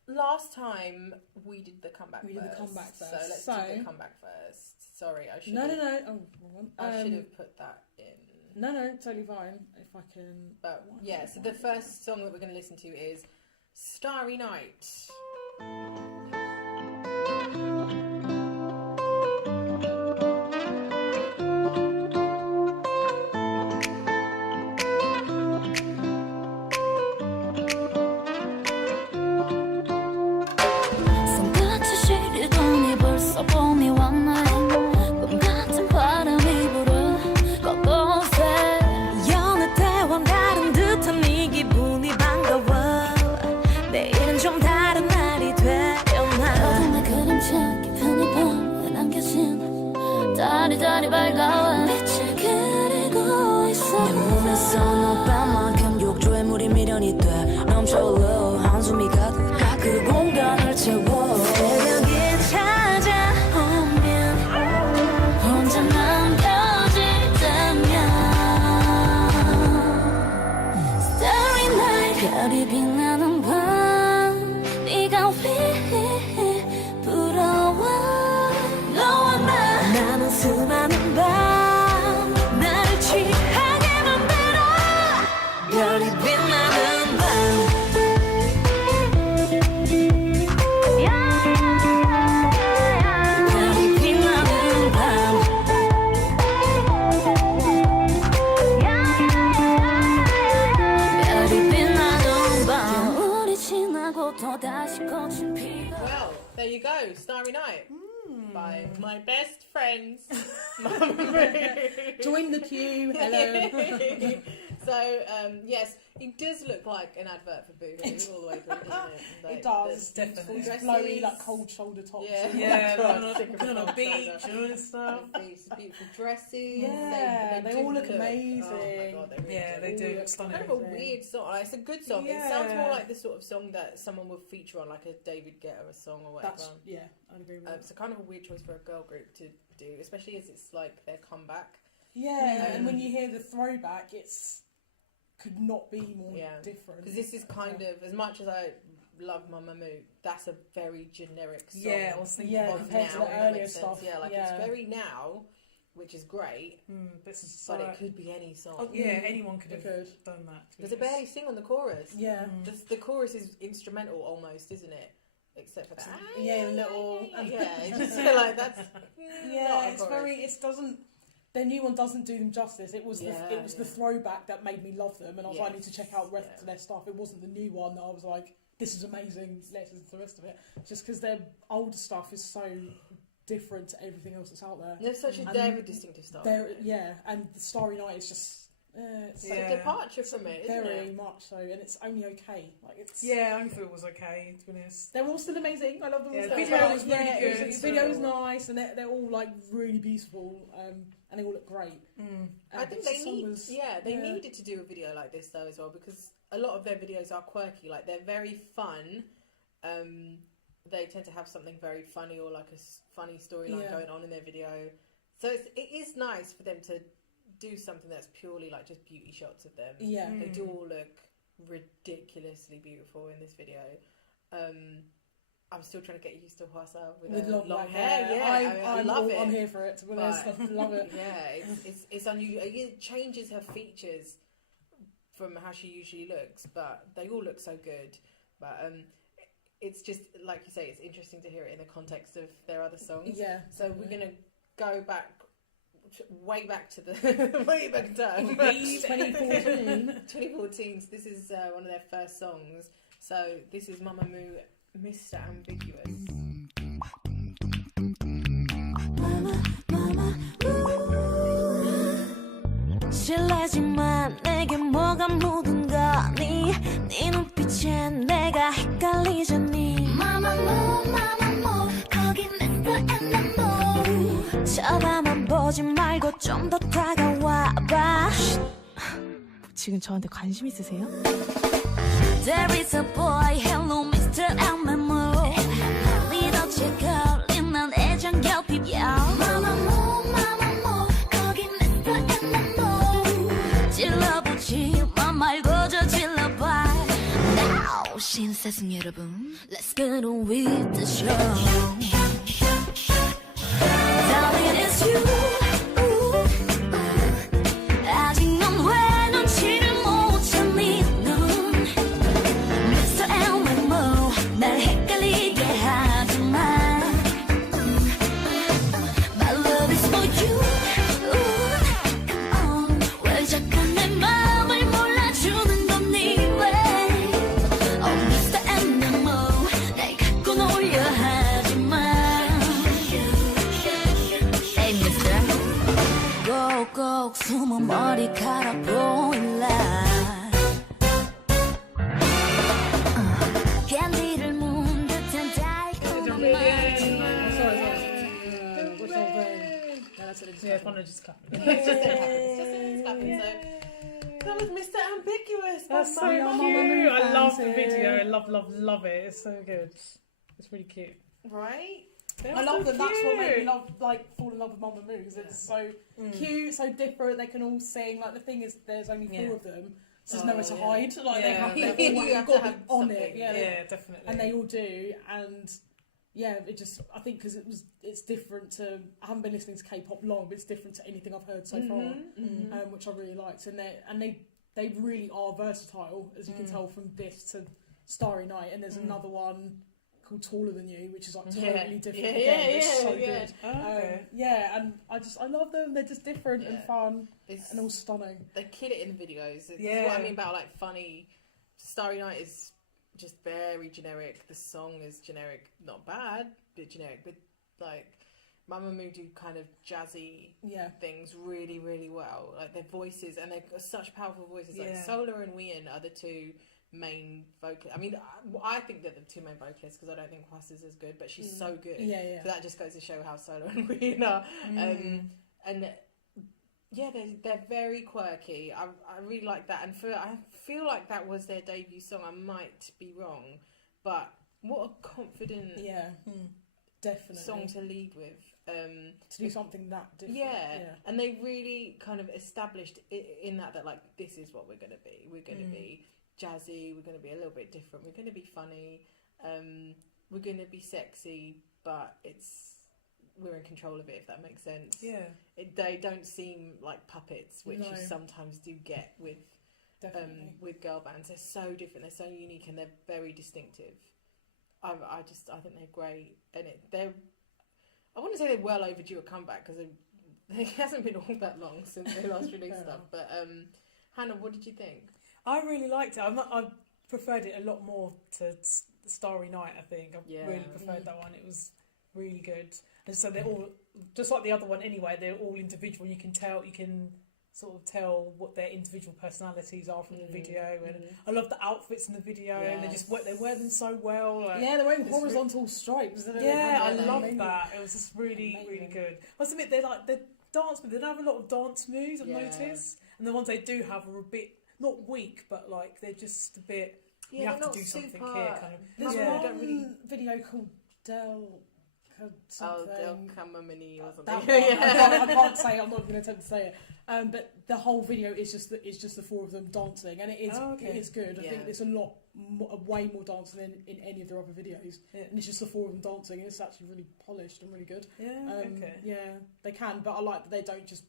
Last time we did the comeback We first. did the comeback So first. let's do the comeback first. Sorry, I should. No. Oh, wrong one. I should have put that in. No, totally fine. If I can. But yeah, so the first song that we're going to listen to is Starry Night. 손끝이 시리더니 벌써 봄이 왔네 꿈 같은 바람이 불어 곳곳에 여느 때와 다른 듯한 네 기분이 반가워 내일은 좀 다른 날이 되려나 어둠의 그림책 깊은 이 밤에 남겨진 다리 밝아와 빛을 그리고 있어 내 몸에서 너만큼 욕조에 물이 미련이 돼 넘쳐흘러 한숨이 가득 그 공간을 채워 새벽이 찾아오면 혼자 남겨질 때면 Starry night 별이 빛나는 밤 네가 휘 불어와 너와 나는 수많은 밤 나를 취하게 만들어 별이 빛나는 밤 별이 빛나는 밤 별이 빛나는 밤 겨울이 지나고 또다시 꽃은 피고 Well, there you go, Starry Night by my best friends, MAMAMOO. Join the queue. Hello. So yes, it does look like an advert for Boomerang all the way through, doesn't it? Like, It does. Definitely. It's flowy, like cold shoulder tops. Yeah. Yeah, Stick going on them a on beach shoulder. and all this stuff. These beautiful dresses. Yeah, they do all look Oh my amazing. god, they really Yeah, they All do. look Stunning. kind of a weird song. Like, it's a good song. It sounds more Yeah. like the sort of song that someone would feature on, like a David Guetta song or whatever. That's I'd agree with that. So kind of a weird choice for a girl group to do, especially as it's like their comeback. Yeah, and when you hear the throwback, it's could not be more different. Because this is kind of, as much as I love MAMAMOO, that's a very generic song. Yeah, I was thinking of compared to now, the if that earlier makes sense. stuff. Yeah, like it's very now, which is great, This is but so it could be any song. Oh, yeah, anyone could have It could. done that. Because they barely sing on the chorus. Yeah. The chorus is instrumental almost, isn't it? Except for that. Yeah, little. Yeah, it's just like that's. Yeah, not a it's chorus. very. It doesn't. Their new one doesn't do them justice. It was the throwback that made me love them, and I was like, I need to check out the rest of their stuff. It wasn't the new one that I was like, this is amazing. Let's listen to the rest of it. Just because their older stuff is so different to everything else that's out there. There's such a very distinctive style. And the Starry Night is just. It's It's a departure from it, isn't very it? much so, and it's only okay. Like it's. Yeah, I thought it was okay, to be honest. They're all still amazing. I love them all. Yeah, still. the video was really Yeah, good. The video was nice, and they're all like really beautiful, and they all look great. I think the they song need, was- they needed to do a video like this though as well, because a lot of their videos are quirky. Like they're very fun. They tend to have something very funny or like a funny storyline going on in their video. So it is nice for them to do something that's purely like just beauty shots of them. Yeah. They do all look ridiculously beautiful in this video. I'm still trying to get used to Hwasa with long hair. Yeah, I love it. I'm here for it. To be honest, I love it. Yeah, it's unusual. It changes her features from how she usually looks, but they all look so good. But it's just like you say, it's interesting to hear it in the context of their other songs. Yeah. So we're gonna go back, way back to the way back in time. 2014. 2014. So this is one of their first songs. So this is MAMAMOO, Mr. Ambiguous. 실례지만 내게 뭐가 묻은 거니 네 눈빛에 내가 헷갈리잖니 MAMAMOO MAMAMOO 거긴 MAMAMOO 쳐다만 보지 말고 좀 더 다가와봐 지금 저한테 관심 있으세요? There is a boy, hello Mr. MAMAMOO 리더치에 걸린 난 애정 결핍 MAMAMOO MAMAMOO 거긴 Mr. MAMAMOO 찔러보지마 말고 저 질러봐 스승 여러분, let's get on with the show. Darling, it's you. 아직 넌 왜 눈치를 못 채니 넌 Mr. MAMAMOO 날 헷갈리게 하지 마. My love is for you. Come on. 왜 자꾸 내 맘을 몰라주는 건 네 way. Oh Mr. MAMAMOO 날 갖고 놀려 하지 마. Hey Mr. 꼭꼭 숨어 머리카락 보일라. 캔디를 문 듯한 달콤한 Which one? Yeah, that's it. Yeah, it's one of just clapping. It's just it happens. So that was Mr. Ambiguous. That's so by cute. MAMAMOO. I love the video. I love it. It's so good. It's really cute. Right? I love them. That's what made me love, fall in love with MAMAMOO, because it's so cute, so different. They can all sing. Like, the thing is, there's only 4 of them, so there's nowhere to hide. Like, they have you have to have on something. it. Yeah, definitely. And they all do. And yeah, it just, I think because it's different to, I haven't been listening to K-pop long, but it's different to anything I've heard so far, which I really liked. And they really are versatile, as you can tell from this to Starry Night. And there's another one called Taller Than You, which is like totally different again. It's so good. And I love them. They're just different and fun and all stunning. They kill it in the videos. It's Yeah. what I mean about like funny. Starry Night is just very generic. The song is generic, not bad, but generic. But like MAMAMOO do kind of jazzy things really, really well. Like their voices, and they've got such powerful voices. Like Solar and Wheein are the 2 main vocalists. I mean, I think they're the 2 main vocalists because I don't think Hwas is as good, but she's so good. So that just goes to show how Solar and Wheein are. And yeah, they're very quirky. I really like that, and I feel like that was their debut song. I might be wrong, but what a confident Definitely song to lead with. To do something that different. And they really kind of established in that like, this is what we're going to be. We're going to be jazzy, we're going to be a little bit different, we're going to be funny, we're going to be sexy, but we're in control of it, if that makes sense. They don't seem like puppets, which you sometimes do get with girl bands. They're so different, they're so unique, and they're very distinctive. I think they're great, and I wouldn't say they're well overdue a comeback, because it hasn't been all that long since they last released stuff. But Hannah, what did you think? I really liked it. I preferred it a lot more to Starry Night, I think. I really preferred that one. It was really good. And so they're all, just like the other one anyway, they're all individual. You can sort of tell what their individual personalities are from the video. And I love the outfits in the video. And they wear them so well. Like, they're wearing horizontal stripes. I love that. It was just really, really good. I must admit, they dance, but they don't have a lot of dance moves, I've noticed. And the ones they do have are a bit, not weak, but like they're just a bit. You have to do something here, kind of. There's one video called Del something. Del Kamamini or something. I can't say. I'm not going to attempt to say it. But the whole video is just the 4 of them dancing, and it is good. I think there's way more dancing than in any of their other videos, and it's just the 4 of them dancing, and it's actually really polished and really good. They can, but I like that they don't just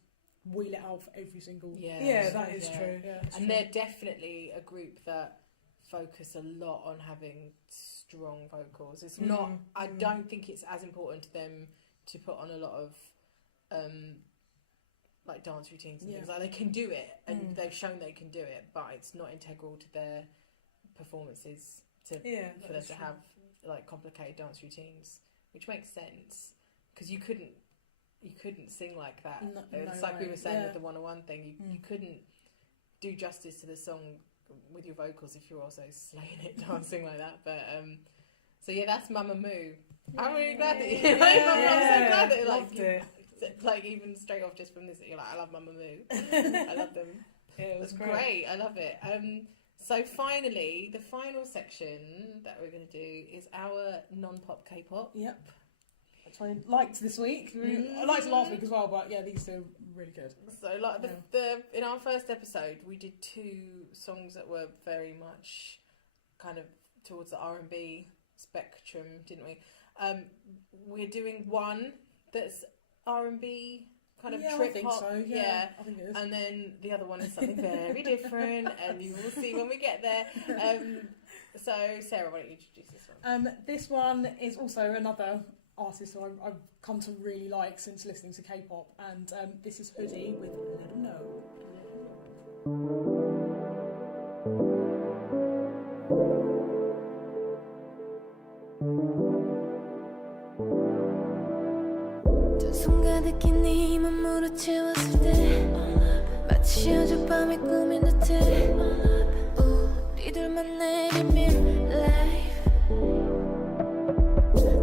wheel it out for every single. That is true. And they're definitely a group that focus a lot on having strong vocals. It's not. I don't think it's as important to them to put on a lot of like dance routines and things. Like, they can do it, and they've shown they can do it, but it's not integral to their performances for them to have like complicated dance routines, which makes sense, because you couldn't sing like that. It's like we were saying with the 101 thing. You couldn't do justice to the song with your vocals if you're also slaying it dancing like that. But so that's MAMAMOO. I'm really glad that you like MAMAMOO. I'm so glad that like even straight off just from this, you're like, I love MAMAMOO. I love them. It was great. I love it. So finally, the final section that we're going to do is our non-pop K-pop. Yep. Which I liked this week. I liked it last week as well, but these 2 are really good. So like the in our first episode, we did 2 songs that were very much kind of towards the R&B spectrum, didn't we? We're doing one that's R&B kind of trip I think hop. so. Yeah, I think it is. And then the other one is something very different, and you will see when we get there. So, Sarah, why don't you introduce this one? This one is also another artist who I've come to really like since listening to K-pop, and this is Hoody with Let 'Em Know. 저 순간 느낀 네 맘으로 채웠을 때 마치 어젯밤의 꿈인 듯해 우리들만 내리면 life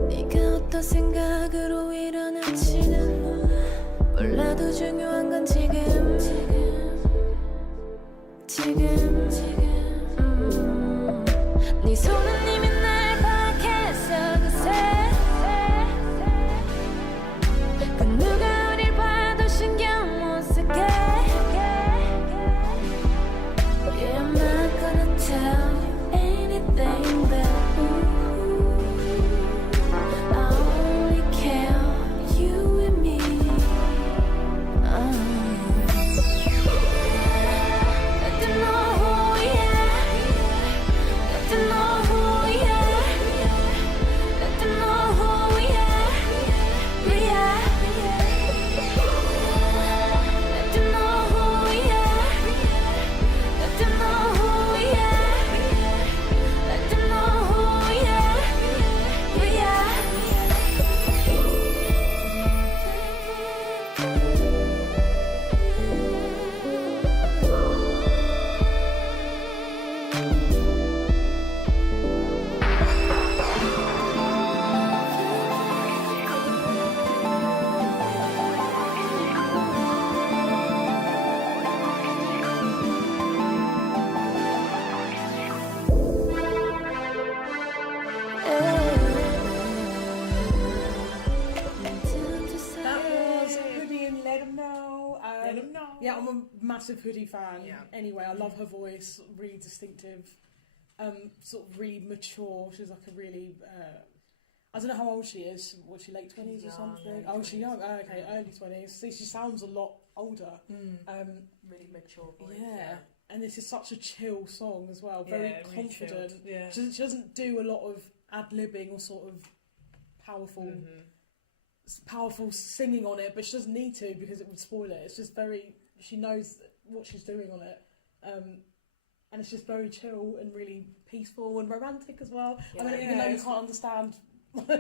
네가 어떤 생각으로 일어날지는 몰라도 중요한 건 지금 네 손은 이미 날 박혔어 그새 그 누가 우릴 봐도 신경 못 쓰게 Yeah, I'm not gonna tell you anything but I only care you and me Let them know who we are Let them know who we are Let them know who we are We are Let them know who we are Let them know who we are Let them know who we are We are That was Hoody and Let 'Em Know. Let 'em know. Yeah, I'm a massive Hoody fan. Yeah. Anyway, I love her voice, really distinctive, sort of really mature. She's like a really, I don't know how old she is. Was she late 20s or young, something? early Oh, she's 20s. young. Oh, okay, early 20s. See, she sounds a lot older. Really mature voice. Yeah. And this is such a chill song as well. Very Yeah, really confident. chilled, yeah. She doesn't do a lot of ad-libbing or sort of powerful powerful singing on it, but she doesn't need to because it would spoil it. It's just very, she knows what she's doing on it, and it's just very chill and really peaceful and romantic as well. I mean, even though you can't understand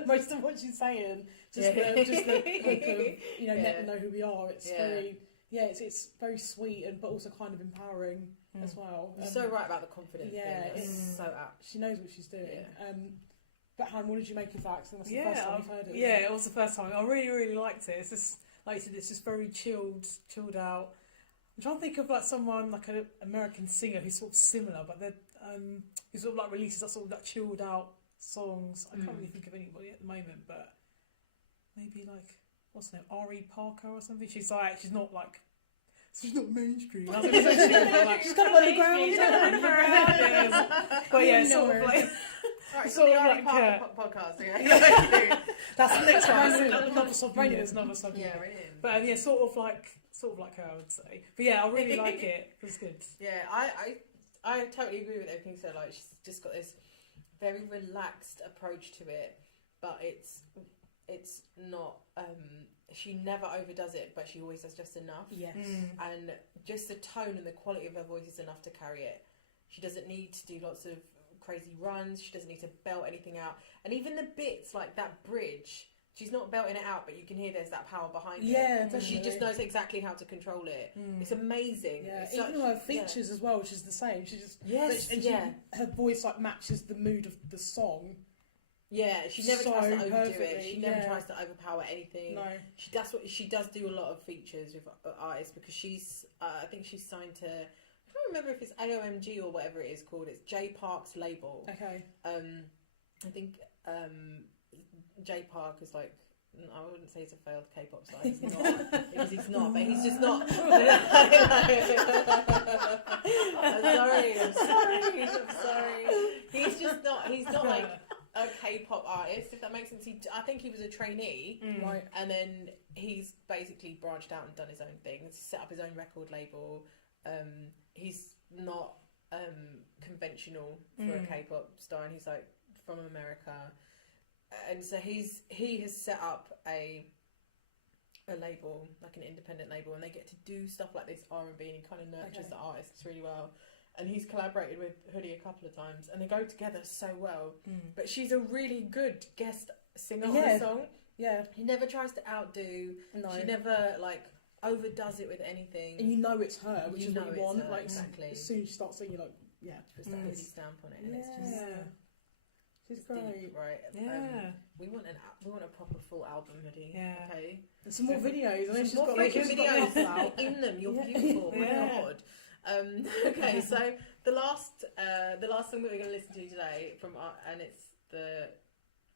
most of what she's saying, just the hook of let them know who we are. It's very it's very sweet and but also kind of empowering as well. You're so right about the confidence thing. It's so apt. She knows what she's doing. Yeah. But Han, what did you make of that? 'Cause that's the first time you've heard it. Yeah, it was the first time. I really, really liked it. It's just, like you said, it's just very chilled out. I'm trying to think of like someone, like an American singer who's sort of similar, but they're who sort of like releases that sort of like chilled out songs. I can't really think of anybody at the moment, but maybe like what's her name, R.E. Parker or something. She's not mainstream. I was gonna say chill, but, like, She's kind of underground. But yeah, sort of like. Right, Sort so of the like, podcast, yeah. That's the next one. Another subject. Yeah, another subject. Yeah, right in. But yeah, sort of like her, I would say. But yeah, I really like it. It was good. Yeah, I totally agree with everything. So like, she's just got this very relaxed approach to it, but it's not. She never overdoes it, but she always does just enough. Yes. And just the tone and the quality of her voice is enough to carry it. She doesn't need to do lots of crazy runs. She doesn't need to belt anything out. And even the bits like that bridge, she's not belting it out, but you can hear there's that power behind it. Yeah, definitely. She just knows exactly how to control it. It's amazing. Yeah, It's even such- her features as well, which is the same. She just her voice like matches the mood of the song. Yeah, she never So tries to overdo it. perfectly, She never yeah. tries to overpower anything. No. She does do a lot of features with artists because she's I think she's signed to, I can't remember if it's AOMG or whatever it is called. It's J Park's label. Okay. I think J Park is like I wouldn't say he's a failed K-pop star. He's not. Because he's not, but he's just not. I'm sorry. He's just not. He's not like a K-pop artist, if that makes sense. I think he was a trainee, right, and then he's basically branched out and done his own thing. Set up his own record label. He's not conventional for a K-pop star, and he's like from America. And so he has set up a label, like an independent label, and they get to do stuff like this R&B, and he kind of nurtures the artists really well. And he's collaborated with Hoody a couple of times, and they go together so well. But she's a really good guest singer on the song. Yeah, he never tries to outdo. No. She never like overdoes it with anything. And you know it's her, which is what you want. Her, like exactly. As soon as she starts singing, like puts that Hoody stamp on it, and it's just. She's great, deep, right? Yeah. We want a proper full album, Hoody. Yeah. Okay. and some more videos. I mean, she's More got freaking she's videos got out. in them. You're beautiful. Oh my god. Okay, so the last song that we're going to listen to today and it's the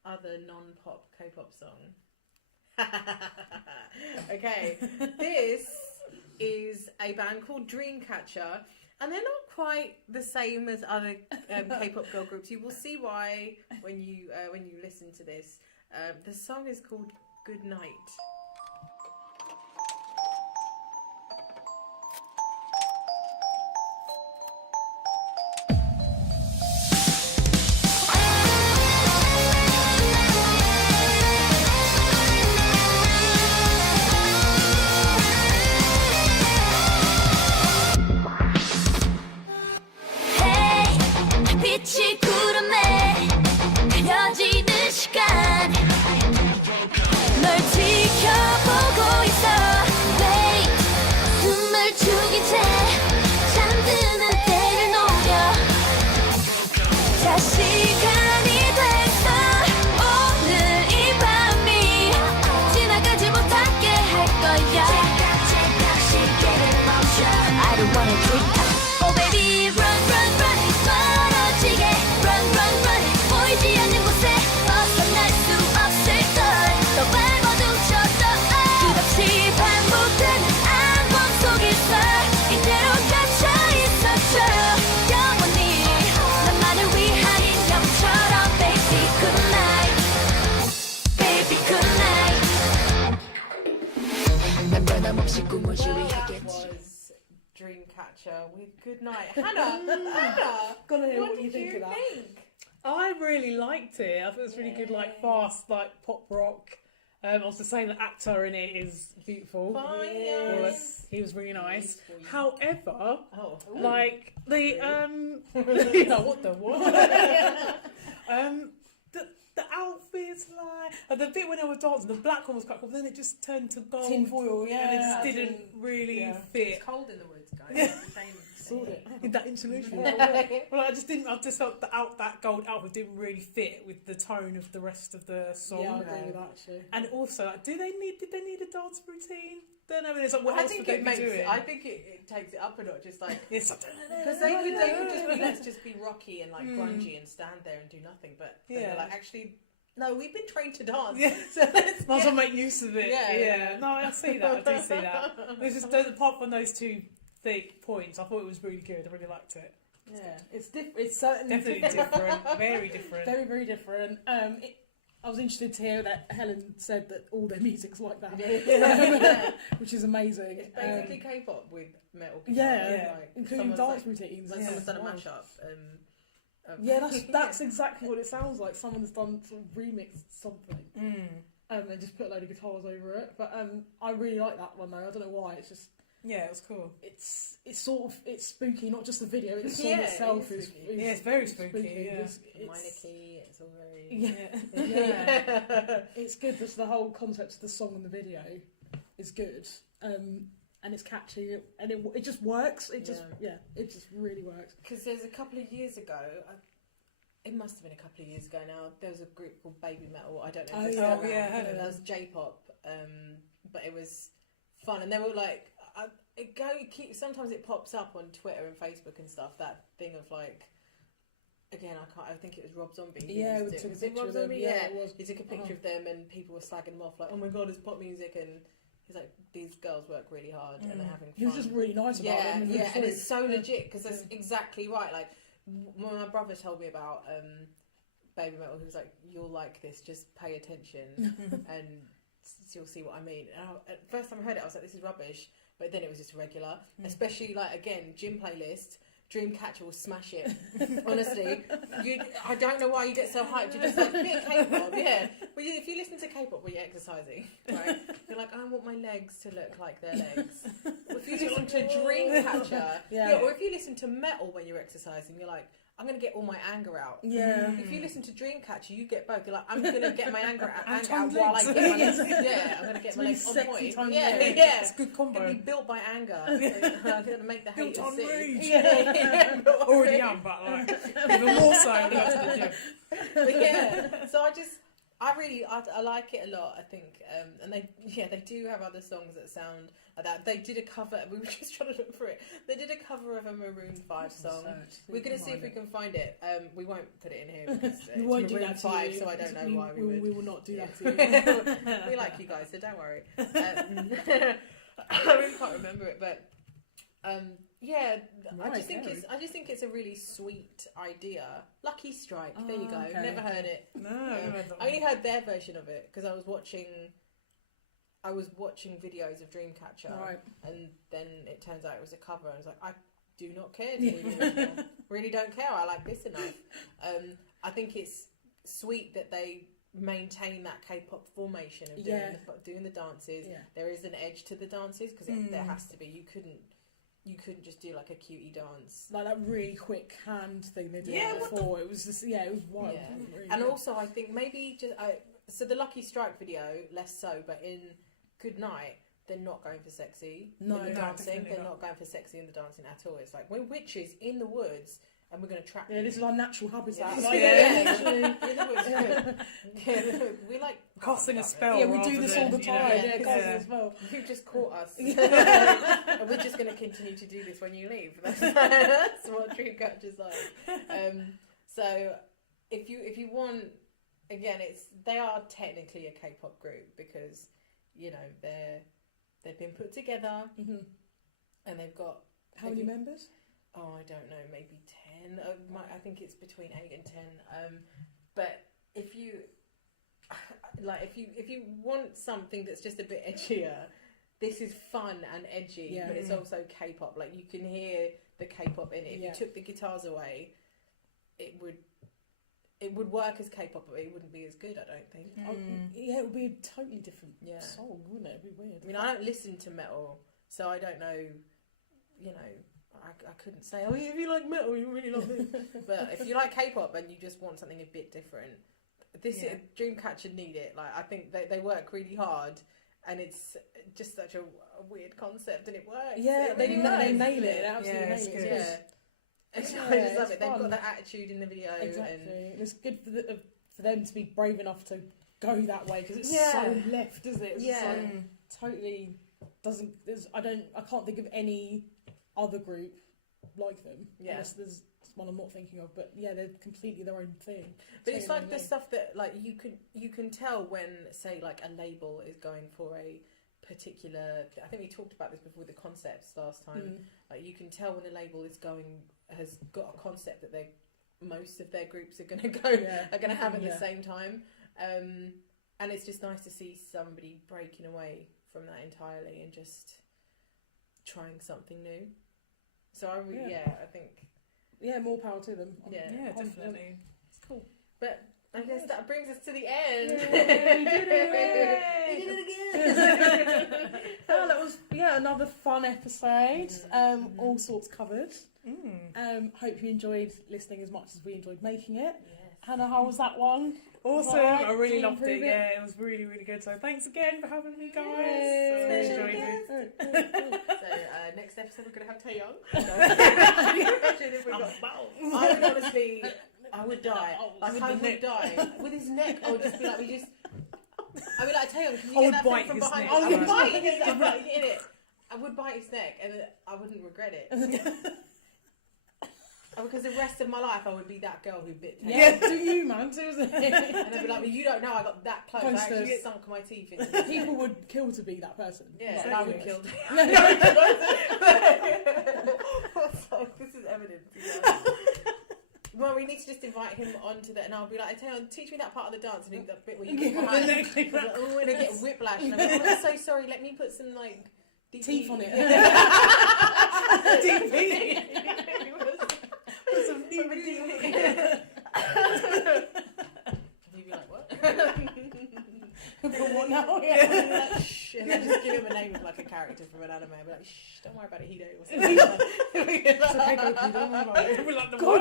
other non-pop K-pop song. Okay, this is a band called Dreamcatcher, and they're not quite the same as other K-pop girl groups. You will see why when you listen to this. The song is called Good Night. 빛이 구름에 그려지는 시간 널 지켜보고 있어 Wait 숨을 죽인 채 잠드는 때를 노려 자 시간이 됐어 오늘 이 밤이 지나가지 못하게 할 거야 시계를 멈춰 I don't wanna drink Oh baby run run run 멀어지게 run run run 보이지 않는 곳에 벗어날 수 없을걸 더 밟아도 쳤어 끝없이 반복되는 악몽 속에서 이대로 갇혀있었죠 영원히 나만을 위한 인형처럼 baby good night baby good night 난 변함없이 꿈을 지휘하겠지 Was Dreamcatcher with Good Night. Hannah, Gonna hear what what you did think you of that. think? I really liked it. I thought it was really good, like fast, like pop rock. I was just saying the actor in it is beautiful. Fine, Or, yes. he was really nice. Beautiful. However, Oh, like the you know, what the what? The outfits, like the bit when they were dancing, the black one was quite cool. But then it just turned to gold, Tin foil, and it just didn't really fit. it's cold in the woods, guys. Saw it. In that insulation. Well, I just felt that gold outfit didn't really fit with the tone of the rest of the song. Yeah, I agree with that actually. And also, like, did they need a dance routine? Don't know. It's like, what I else think would they it be makes. doing? I think it takes it up a notch. Just like It's like, because they could just be let's just be rocky and like grungy and stand there and do nothing. But then they're like actually. No, we've been trained to dance. Yeah. So let's might as well make use of it. Yeah. No, I see that. I do see that. It's just apart from those two thick points, I thought it was really good. I really liked it. Yeah, it's different. It's certainly Definitely different. Very different. Very, very different. I was interested to hear that Helen said that all their music's like that, which is amazing. It's basically K-pop with metal. Yeah, like, including someone's dance routines. Like someone's done a mashup. Yeah, that's exactly what it sounds like. Someone's done sort of remixed something, and just put a load of guitars over it. But I really like that one though. I don't know why. It's just yeah, it was cool. It's sort of it's spooky. Not just the video. It's the song Yeah, itself it is is spooky. Yeah, it's very spooky. Yeah. It's Minor key. It's all very. yeah. It's good. Just the whole concept of the song and the video is good. And it's catchy, and it just works. It just it just really works. Because there's a couple of years ago, it must have been a couple of years ago now. There was a group called Baby Metal. I don't know. If Oh, it's yeah, around. I heard of That them. was J-pop, but it was fun, and they were like, sometimes it pops up on Twitter and Facebook and stuff. That thing of like again, I think it was Rob Zombie. Yeah, we took a picture of them. Yeah, it was. He took a picture of them, and people were slagging them off like, "Oh my god, it's pop music," and he's like, "These girls work really hard and they're having fun." He was just really nice about them. And it's so legit because that's exactly right. Like when my brother told me about Baby Metal, he was like, "You'll like this. Just pay attention, and you'll see what I mean." And at first time I heard it, I was like, "This is rubbish," but then it was just regular. Especially like again, gym playlist. Dreamcatcher will smash it. Honestly, I don't know why you get so hyped. You're just like, bit of K-pop, yeah. But if you listen to K-pop when you're exercising, right, you're like, I want my legs to look like their legs. Or if you listen to Dreamcatcher, or if you listen to metal when you're exercising, you're like, I'm going to get all my anger out. Yeah. If you listen to Dreamcatcher, you get both. You're like, I'm going to get my anger out while I get my legs. Yeah, I'm going to get my legs on point. Yeah. It's a good combo. I'm going to be built by anger. I'm going to make the haters built on sick. rage. Yeah. Already am, but like, even more so. That's the gym. But yeah, so I like it a lot. I think, and they do have other songs that sound like that. They did a cover. We were just trying to look for it. They did a cover of a Maroon 5 song. We're gonna see if we can find it. We won't put it in here because we won't do Maroon that 5, to you. so I don't know why we would. We will not do that to you. We like you guys, so don't worry. I really can't remember it, but I just think it's a really sweet idea. Lucky Strike, there you go. Okay. Never heard it. No, I only heard their version of it because I was watching videos of Dreamcatcher, right. and then it turns out it was a cover. I was like, I do not care to do the original. Really don't care. I like this enough. I think it's sweet that they maintain that K-pop formation of doing the dances. Yeah. There is an edge to the dances because there has to be. You couldn't just do like a cutie dance, like that really quick hand thing they did before. It was just it was wild. Yeah. Really and good. Also, I think maybe so the Lucky Strike video less so, but in Good Night they're not going for sexy in the dancing. They're not going for sexy in the dancing at all. It's like we're witches in the woods. And we're going to trap you. This is our natural habitat. We like casting a spell. Yeah, we do this all the time. Casting a spell. You've just caught us, and we're just going to continue to do this when you leave. That's what Dreamcatcher's like. So, if you want, again, they are technically a K-pop group because they've been put together, and they've got how many members? Oh, I don't know, maybe 10. I think it's between 8 and 10. But if you want something that's just a bit edgier, this is fun and edgy, but it's also K-pop. Like you can hear the K-pop in it. If you took the guitars away, it would work as K-pop, but it wouldn't be as good. I don't think. It would be a totally different song, wouldn't it? It'd be weird. I mean, I don't listen to metal, so I don't know. I couldn't say, oh, if you like metal, you really love it. But if you like K-pop and you just want something a bit different, Dreamcatcher need it. Like I think they work really hard, and it's just such a weird concept, and it works. Yeah, they nail it. Absolutely nail it. Yeah. I just love it. They've got that attitude in the video. Exactly. And it's good for them to be brave enough to go that way because it's so left, isn't it? It's just like, totally doesn't. I can't think of any other group like them. Yeah, there's one I'm not thinking of, but they're completely their own thing. But it's like the stuff that like you can tell when say like a label is going for a particular. I think we talked about this before the concepts last time. Like you can tell when a label has got a concept that most of their groups are going to have at the same time. And it's just nice to see somebody breaking away from that entirely and just trying something new. So I think more power to them. Yeah, definitely. It's cool. But I guess that brings us to the end. We did it again. Well, that was another fun episode. All sorts covered. Hope you enjoyed listening as much as we enjoyed making it. Yes. Hannah, how was that one? Awesome. I really loved it. Yeah, it was really, really good. So thanks again for having me, guys. I enjoyed it. So next episode we're going to have Taeyong. Imagine if we got... I would honestly... I would die. Like I would die. With his neck, I would just be like, I'd be like, Taeyong, can you get that from behind? I would bite his neck. I would bite his neck and I wouldn't regret it. Because the rest of my life I would be that girl who bit Taeyong. Yeah, do you, man? Seriously. And I'd be like, well, you don't know I got that close. I Posters. actually sunk my teeth into it. People would kill to be that person. Yeah, Like, I would serious. kill. So, this is evidence. You know? Well, we need to just invite him onto that, and I'll be like, Taeyong, teach me that part of the dance, and that bit where you go behind. Like, oh, and I get whiplash, and I'm like, oh, I'm so sorry. Let me put some like teeth on it. Put some DP. He'd be like, what? But what now? Yeah. Like, shh, and then just give him a name of like a character from an anime. I'd be like, shh, don't worry about it, Hido or something. It's okay, Goku, don't worry about it. We're like the Poor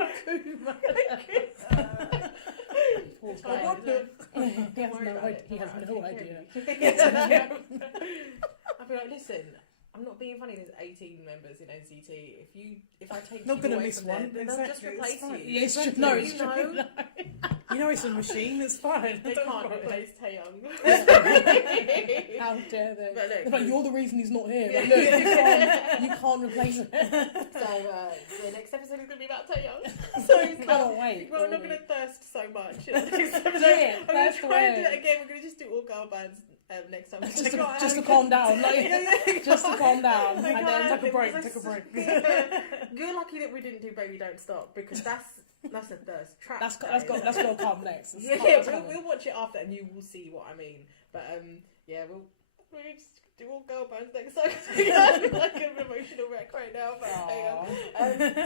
It's fine, guy. isn't it? He has no idea. I'd be like, listen, I'm not being funny. There's 18 members in NCT. If I take Not you gonna away miss from one. there, then they'll just Exactly, replace it's fine. you. Yeah, it's true. Exactly. No, You it's true. know? You know it's a machine. It's fine. They Don't can't worry. replace Taeyong. How dare they? But look, But you're the reason he's not here. Like, look, you can't replace him. So the next episode is going to be about Taeyong. So it's Cannot wait. Well, I'm not going to thirst so much. In the next episode. Yeah, I'm going to thirst try and do away. it again. We're going to just do all girl bands next time. Just to calm down. Like, just to calm down. I And can't. then Take a break. Because Take a break. You're lucky that we didn't do Baby Don't Stop because that's a thirst trap. that's got to come next. Yeah, we'll watch it after and you will see what I mean. But yeah, we'll just do all girl bands next time. I'm like an emotional wreck right now. But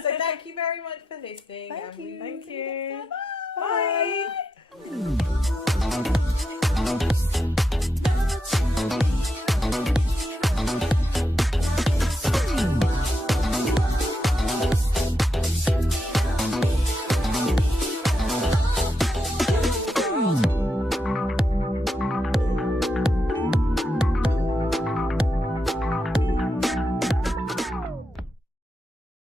so thank you very much for listening. Thank you. Thank you. Bye.